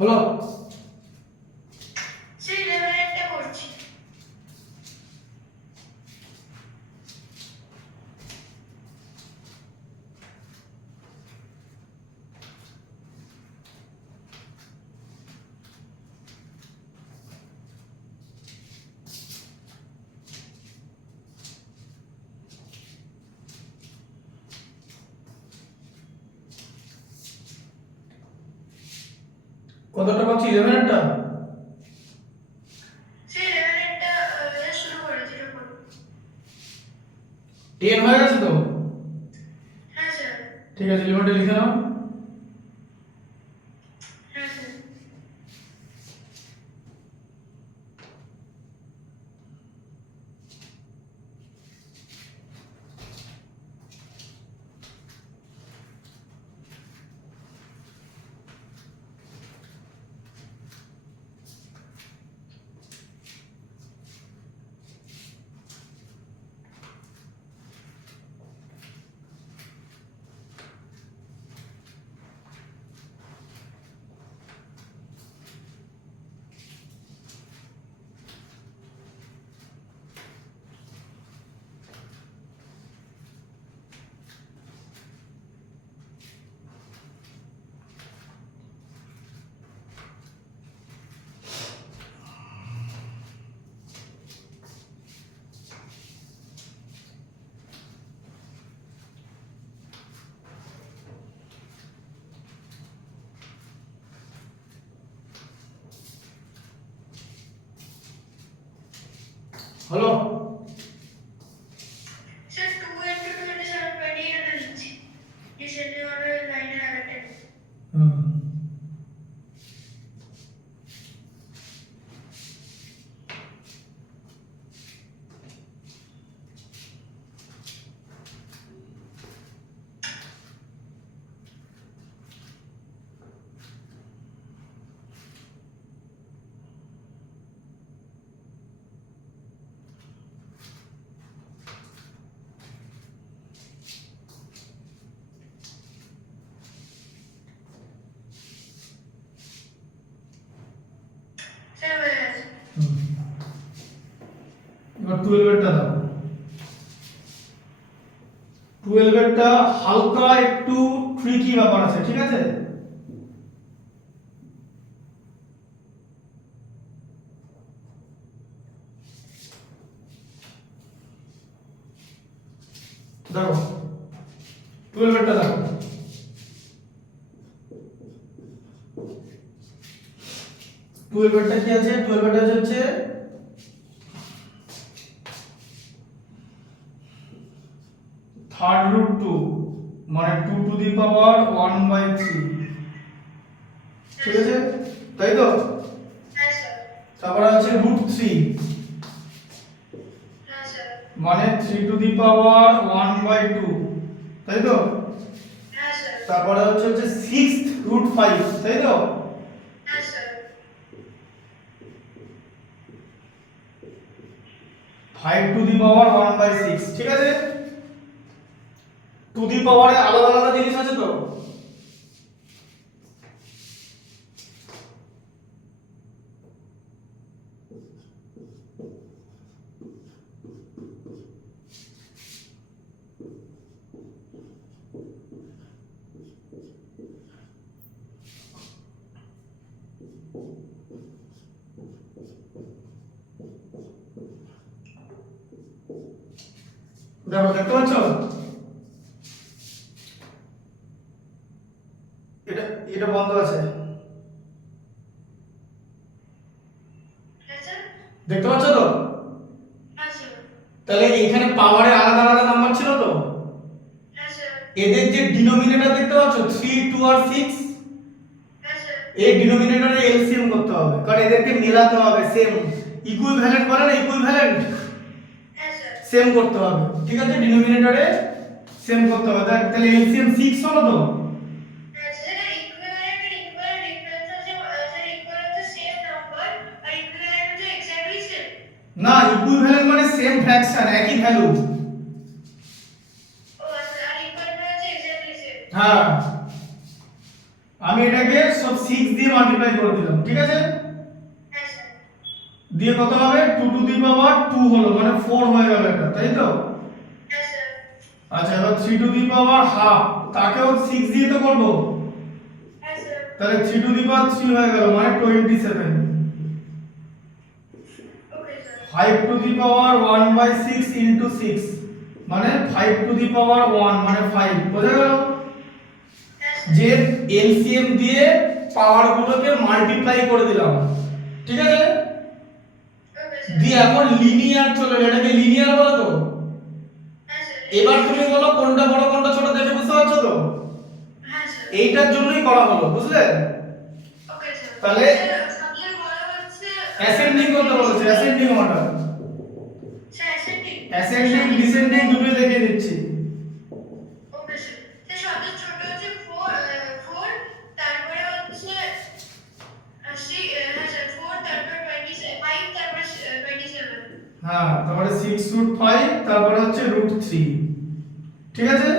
হলো? স্যার 11 এরটা করছি। কতটা পাচ্ছি? 11 এরটা? স্যার 11 এরটা শুরু করেছি এটা করুন। 10 হয়ে গেছে তো? হ্যাঁ স্যার। ঠিক আছে, 11টা লিখে নাও। হ্যাঁ স্যার। হলো? স্যার 2 into 2 into 7 28 এটা লিখছি ডিসেন্ডিং অর্ডার লাইনের আগেরটা হুম স্যার হয়ে গেছে হুম। এবার 12 এরটা দাও। 12 এরটা হালকা একটু ট্রিকি ব্যাপার আছে, ঠিক আছে? দেখো 12 এরটা দেখো। 12 এরটা কি আছে? 12 এরটা হচ্ছে থার্ড রুট 2 মানে 2 টু দি পাওয়ার 1/3, ঠিক আছে? তাই তো? হ্যাঁ স্যার তারপর আছে রুট 3 হ্যাঁ স্যার মানে 3 টু দি পাওয়ার 1/2, তাই তো? হ্যাঁ স্যার তারপরে হচ্ছে 6th রুট 5, তাই তো? হ্যাঁ স্যার 5 টু দি পাওয়ার 1/6, ঠিক আছে? টু দি পাওয়ারে আলাদা আলাদা জিনিস আছে তো? দেখো, দেখতে পাচ্ছ? এটা এটা বন্ধ আছে, হ্যাঁ স্যার দেখতে পাচ্ছ তো? হ্যাঁ স্যার তাহলে এখানে পাওয়ারে আলাদা আলাদা নাম্বার ছিল তো? হ্যাঁ স্যার এদের যে ডিনোমিনেটর দেখতে পাচ্ছ 3 2 আর 6, হ্যাঁ স্যার এই ডিনোমিনেটরে এলসিএম করতে হবে, কারণ এদেরকে মেলাতে হবে, সেম ইকুইভ্যালেন্ট বলে না, ইকুইভ্যালেন্ট হ্যাঁ স্যার সেম করতে হবে, ঠিক আছে? ডিনোমিনেটরে সেম করতে হবে, তাহলে এলসিএম 6 হলো তো? হ্যাঁ স্যার ইকুইভ্যালেন্ট আর ইকুয়াল ডিফারেন্স আছে স্যার ইকুয়াল হচ্ছে সেম নাম্বার আর ইকুইভ্যালেন্ট হচ্ছে এক্স্যাক্টলি সেম না, ইকুইভ্যালেন্ট মানে সেম ফ্র্যাকশন, একই ভ্যালু। ও আচ্ছা আর ইকুয়াল মানে হচ্ছে এক্স্যাক্টলি সেম হ্যাঁ, আমি এটাকে সব 6 দিয়ে মাল্টিপ্লাই করে দিলাম, ঠিক আছে? হ্যাঁ স্যার দিয়ে কত হবে? 2 টু দি পাওয়ার 2 হলো, মানে 4 হয়ে গেল এটা, তাই তো? হ্যাঁ স্যার আচ্ছা, এবার 3 টু দি পাওয়ার হাফ, তাকেও 6 দিয়ে তো করব, হ্যাঁ স্যার তাহলে 3 টু দি পাওয়ার 3 হয়ে গেল, মানে 27। Okay sir 5 to the power 1/6 into 6 মানে 5 টু দি পাওয়ার 1 মানে 5, বোঝা গেল? হ্যাঁ যে এলসিএম দিয়ে পাওয়ারগুলোকে মাল্টিপ্লাই করে দিলাম, ঠিক আছে? ওকে স্যার দিয়ে এখন লিনিয়ার চলে এলো, এটাকে লিনিয়ার বলে তো? হ্যাঁ স্যার এবার তুমি বলো কোনটা বড় কোনটা ছোট, দেখে বুঝতে পারছো তো? হ্যাঁ স্যার এইটার জন্যই করা হলো, বুঝলে? ওকে স্যার তাহলে সাবজেক্ট বলা হচ্ছে অ্যাসেন্ডিং করতে বলেছে, ascending order, sir ascending descending দুটোই দেখিয়ে দিচ্ছি। ওকে স্যার স্যার সবচেয়ে ছোট হচ্ছে 4 তারপরে হচ্ছে হ্যাঁ স্যার 4 তারপর 5 তারপর 27 হ্যাঁ, তারপরে 6 রুট 5, তারপরে হচ্ছে রুট 3, ঠিক আছে?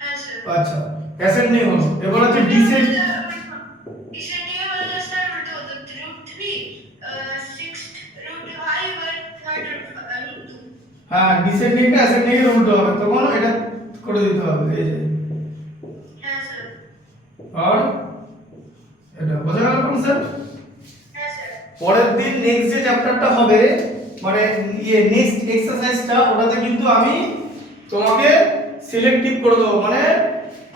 হ্যাঁ স্যার আচ্ছা, অ্যাসেন্ডিং হলো, এবার হচ্ছে ডিসেন্ডিং। ডিসেন্ডিং এ হলো স্যার উল্টো হতো √3 6th √5 আর 3rd √2 হ্যাঁ, ডিসেন্ডিংটা অ্যাসেন্ডিং এর উল্টো হবে, তখন এটা করে দিতে হবে, এই যে। হ্যাঁ স্যার আর এটা বোঝা গেল কনসেপ্ট? হ্যাঁ স্যার পরের দিন নেক্সট যে চ্যাপ্টারটা হবে, মানে নেক্সট এক্সারসাইজটা, ওটাতে কিন্তু আমি তোমাকে সিলেক্টিভ করে দেবো, মানে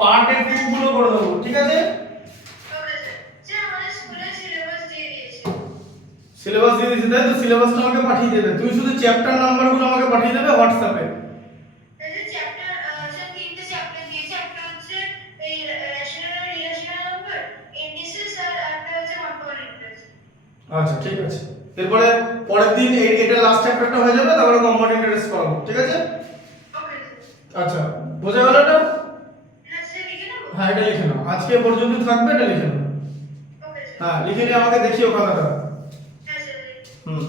পার্টের টু গুলো করে দেবো, ঠিক আছে? ওকে স্যার স্যার আমাদের স্কুলে সিলেবাস দিয়ে দিয়েছে সিলেবাস দিয়ে দিয়েছি তাই তো, সিলেবাসটা আমাকে পাঠিয়ে দেবে, তুমি শুধু চ্যাপ্টার নাম্বারগুলো আমাকে পাঠিয়ে দেবে হোয়াটসঅ্যাপে। স্যার চ্যাপ্টার স্যার তিনটে চ্যাপ্টার দিয়েছে, একটা হচ্ছে এই রেশনাল আর ইরেশনাল নাম্বার, ইন্ডিসেস, আর একটা হচ্ছে কম্পাউন্ড ইন্টারেস্ট। আচ্ছা ঠিক আছে, এরপরে পরের দিন এটা লাস্ট চ্যাপ্টারটা হয়ে যাবে, তারপরে কম্পাউন্ড ইন্টারেস্ট করাবো, ঠিক আছে? ওকে আচ্ছা, বোঝা গেল এটা? হ্যাঁ স্যার লিখে নেবো। হ্যাঁ এটা লিখে নাও, আজকে এ পর্যন্ত থাকবে, এটা লিখে নাও। Okay sir. হ্যাঁ লিখে নিয়ে আমাকে দেখিও খাতাটা। হ্যাঁ স্যার। হুম।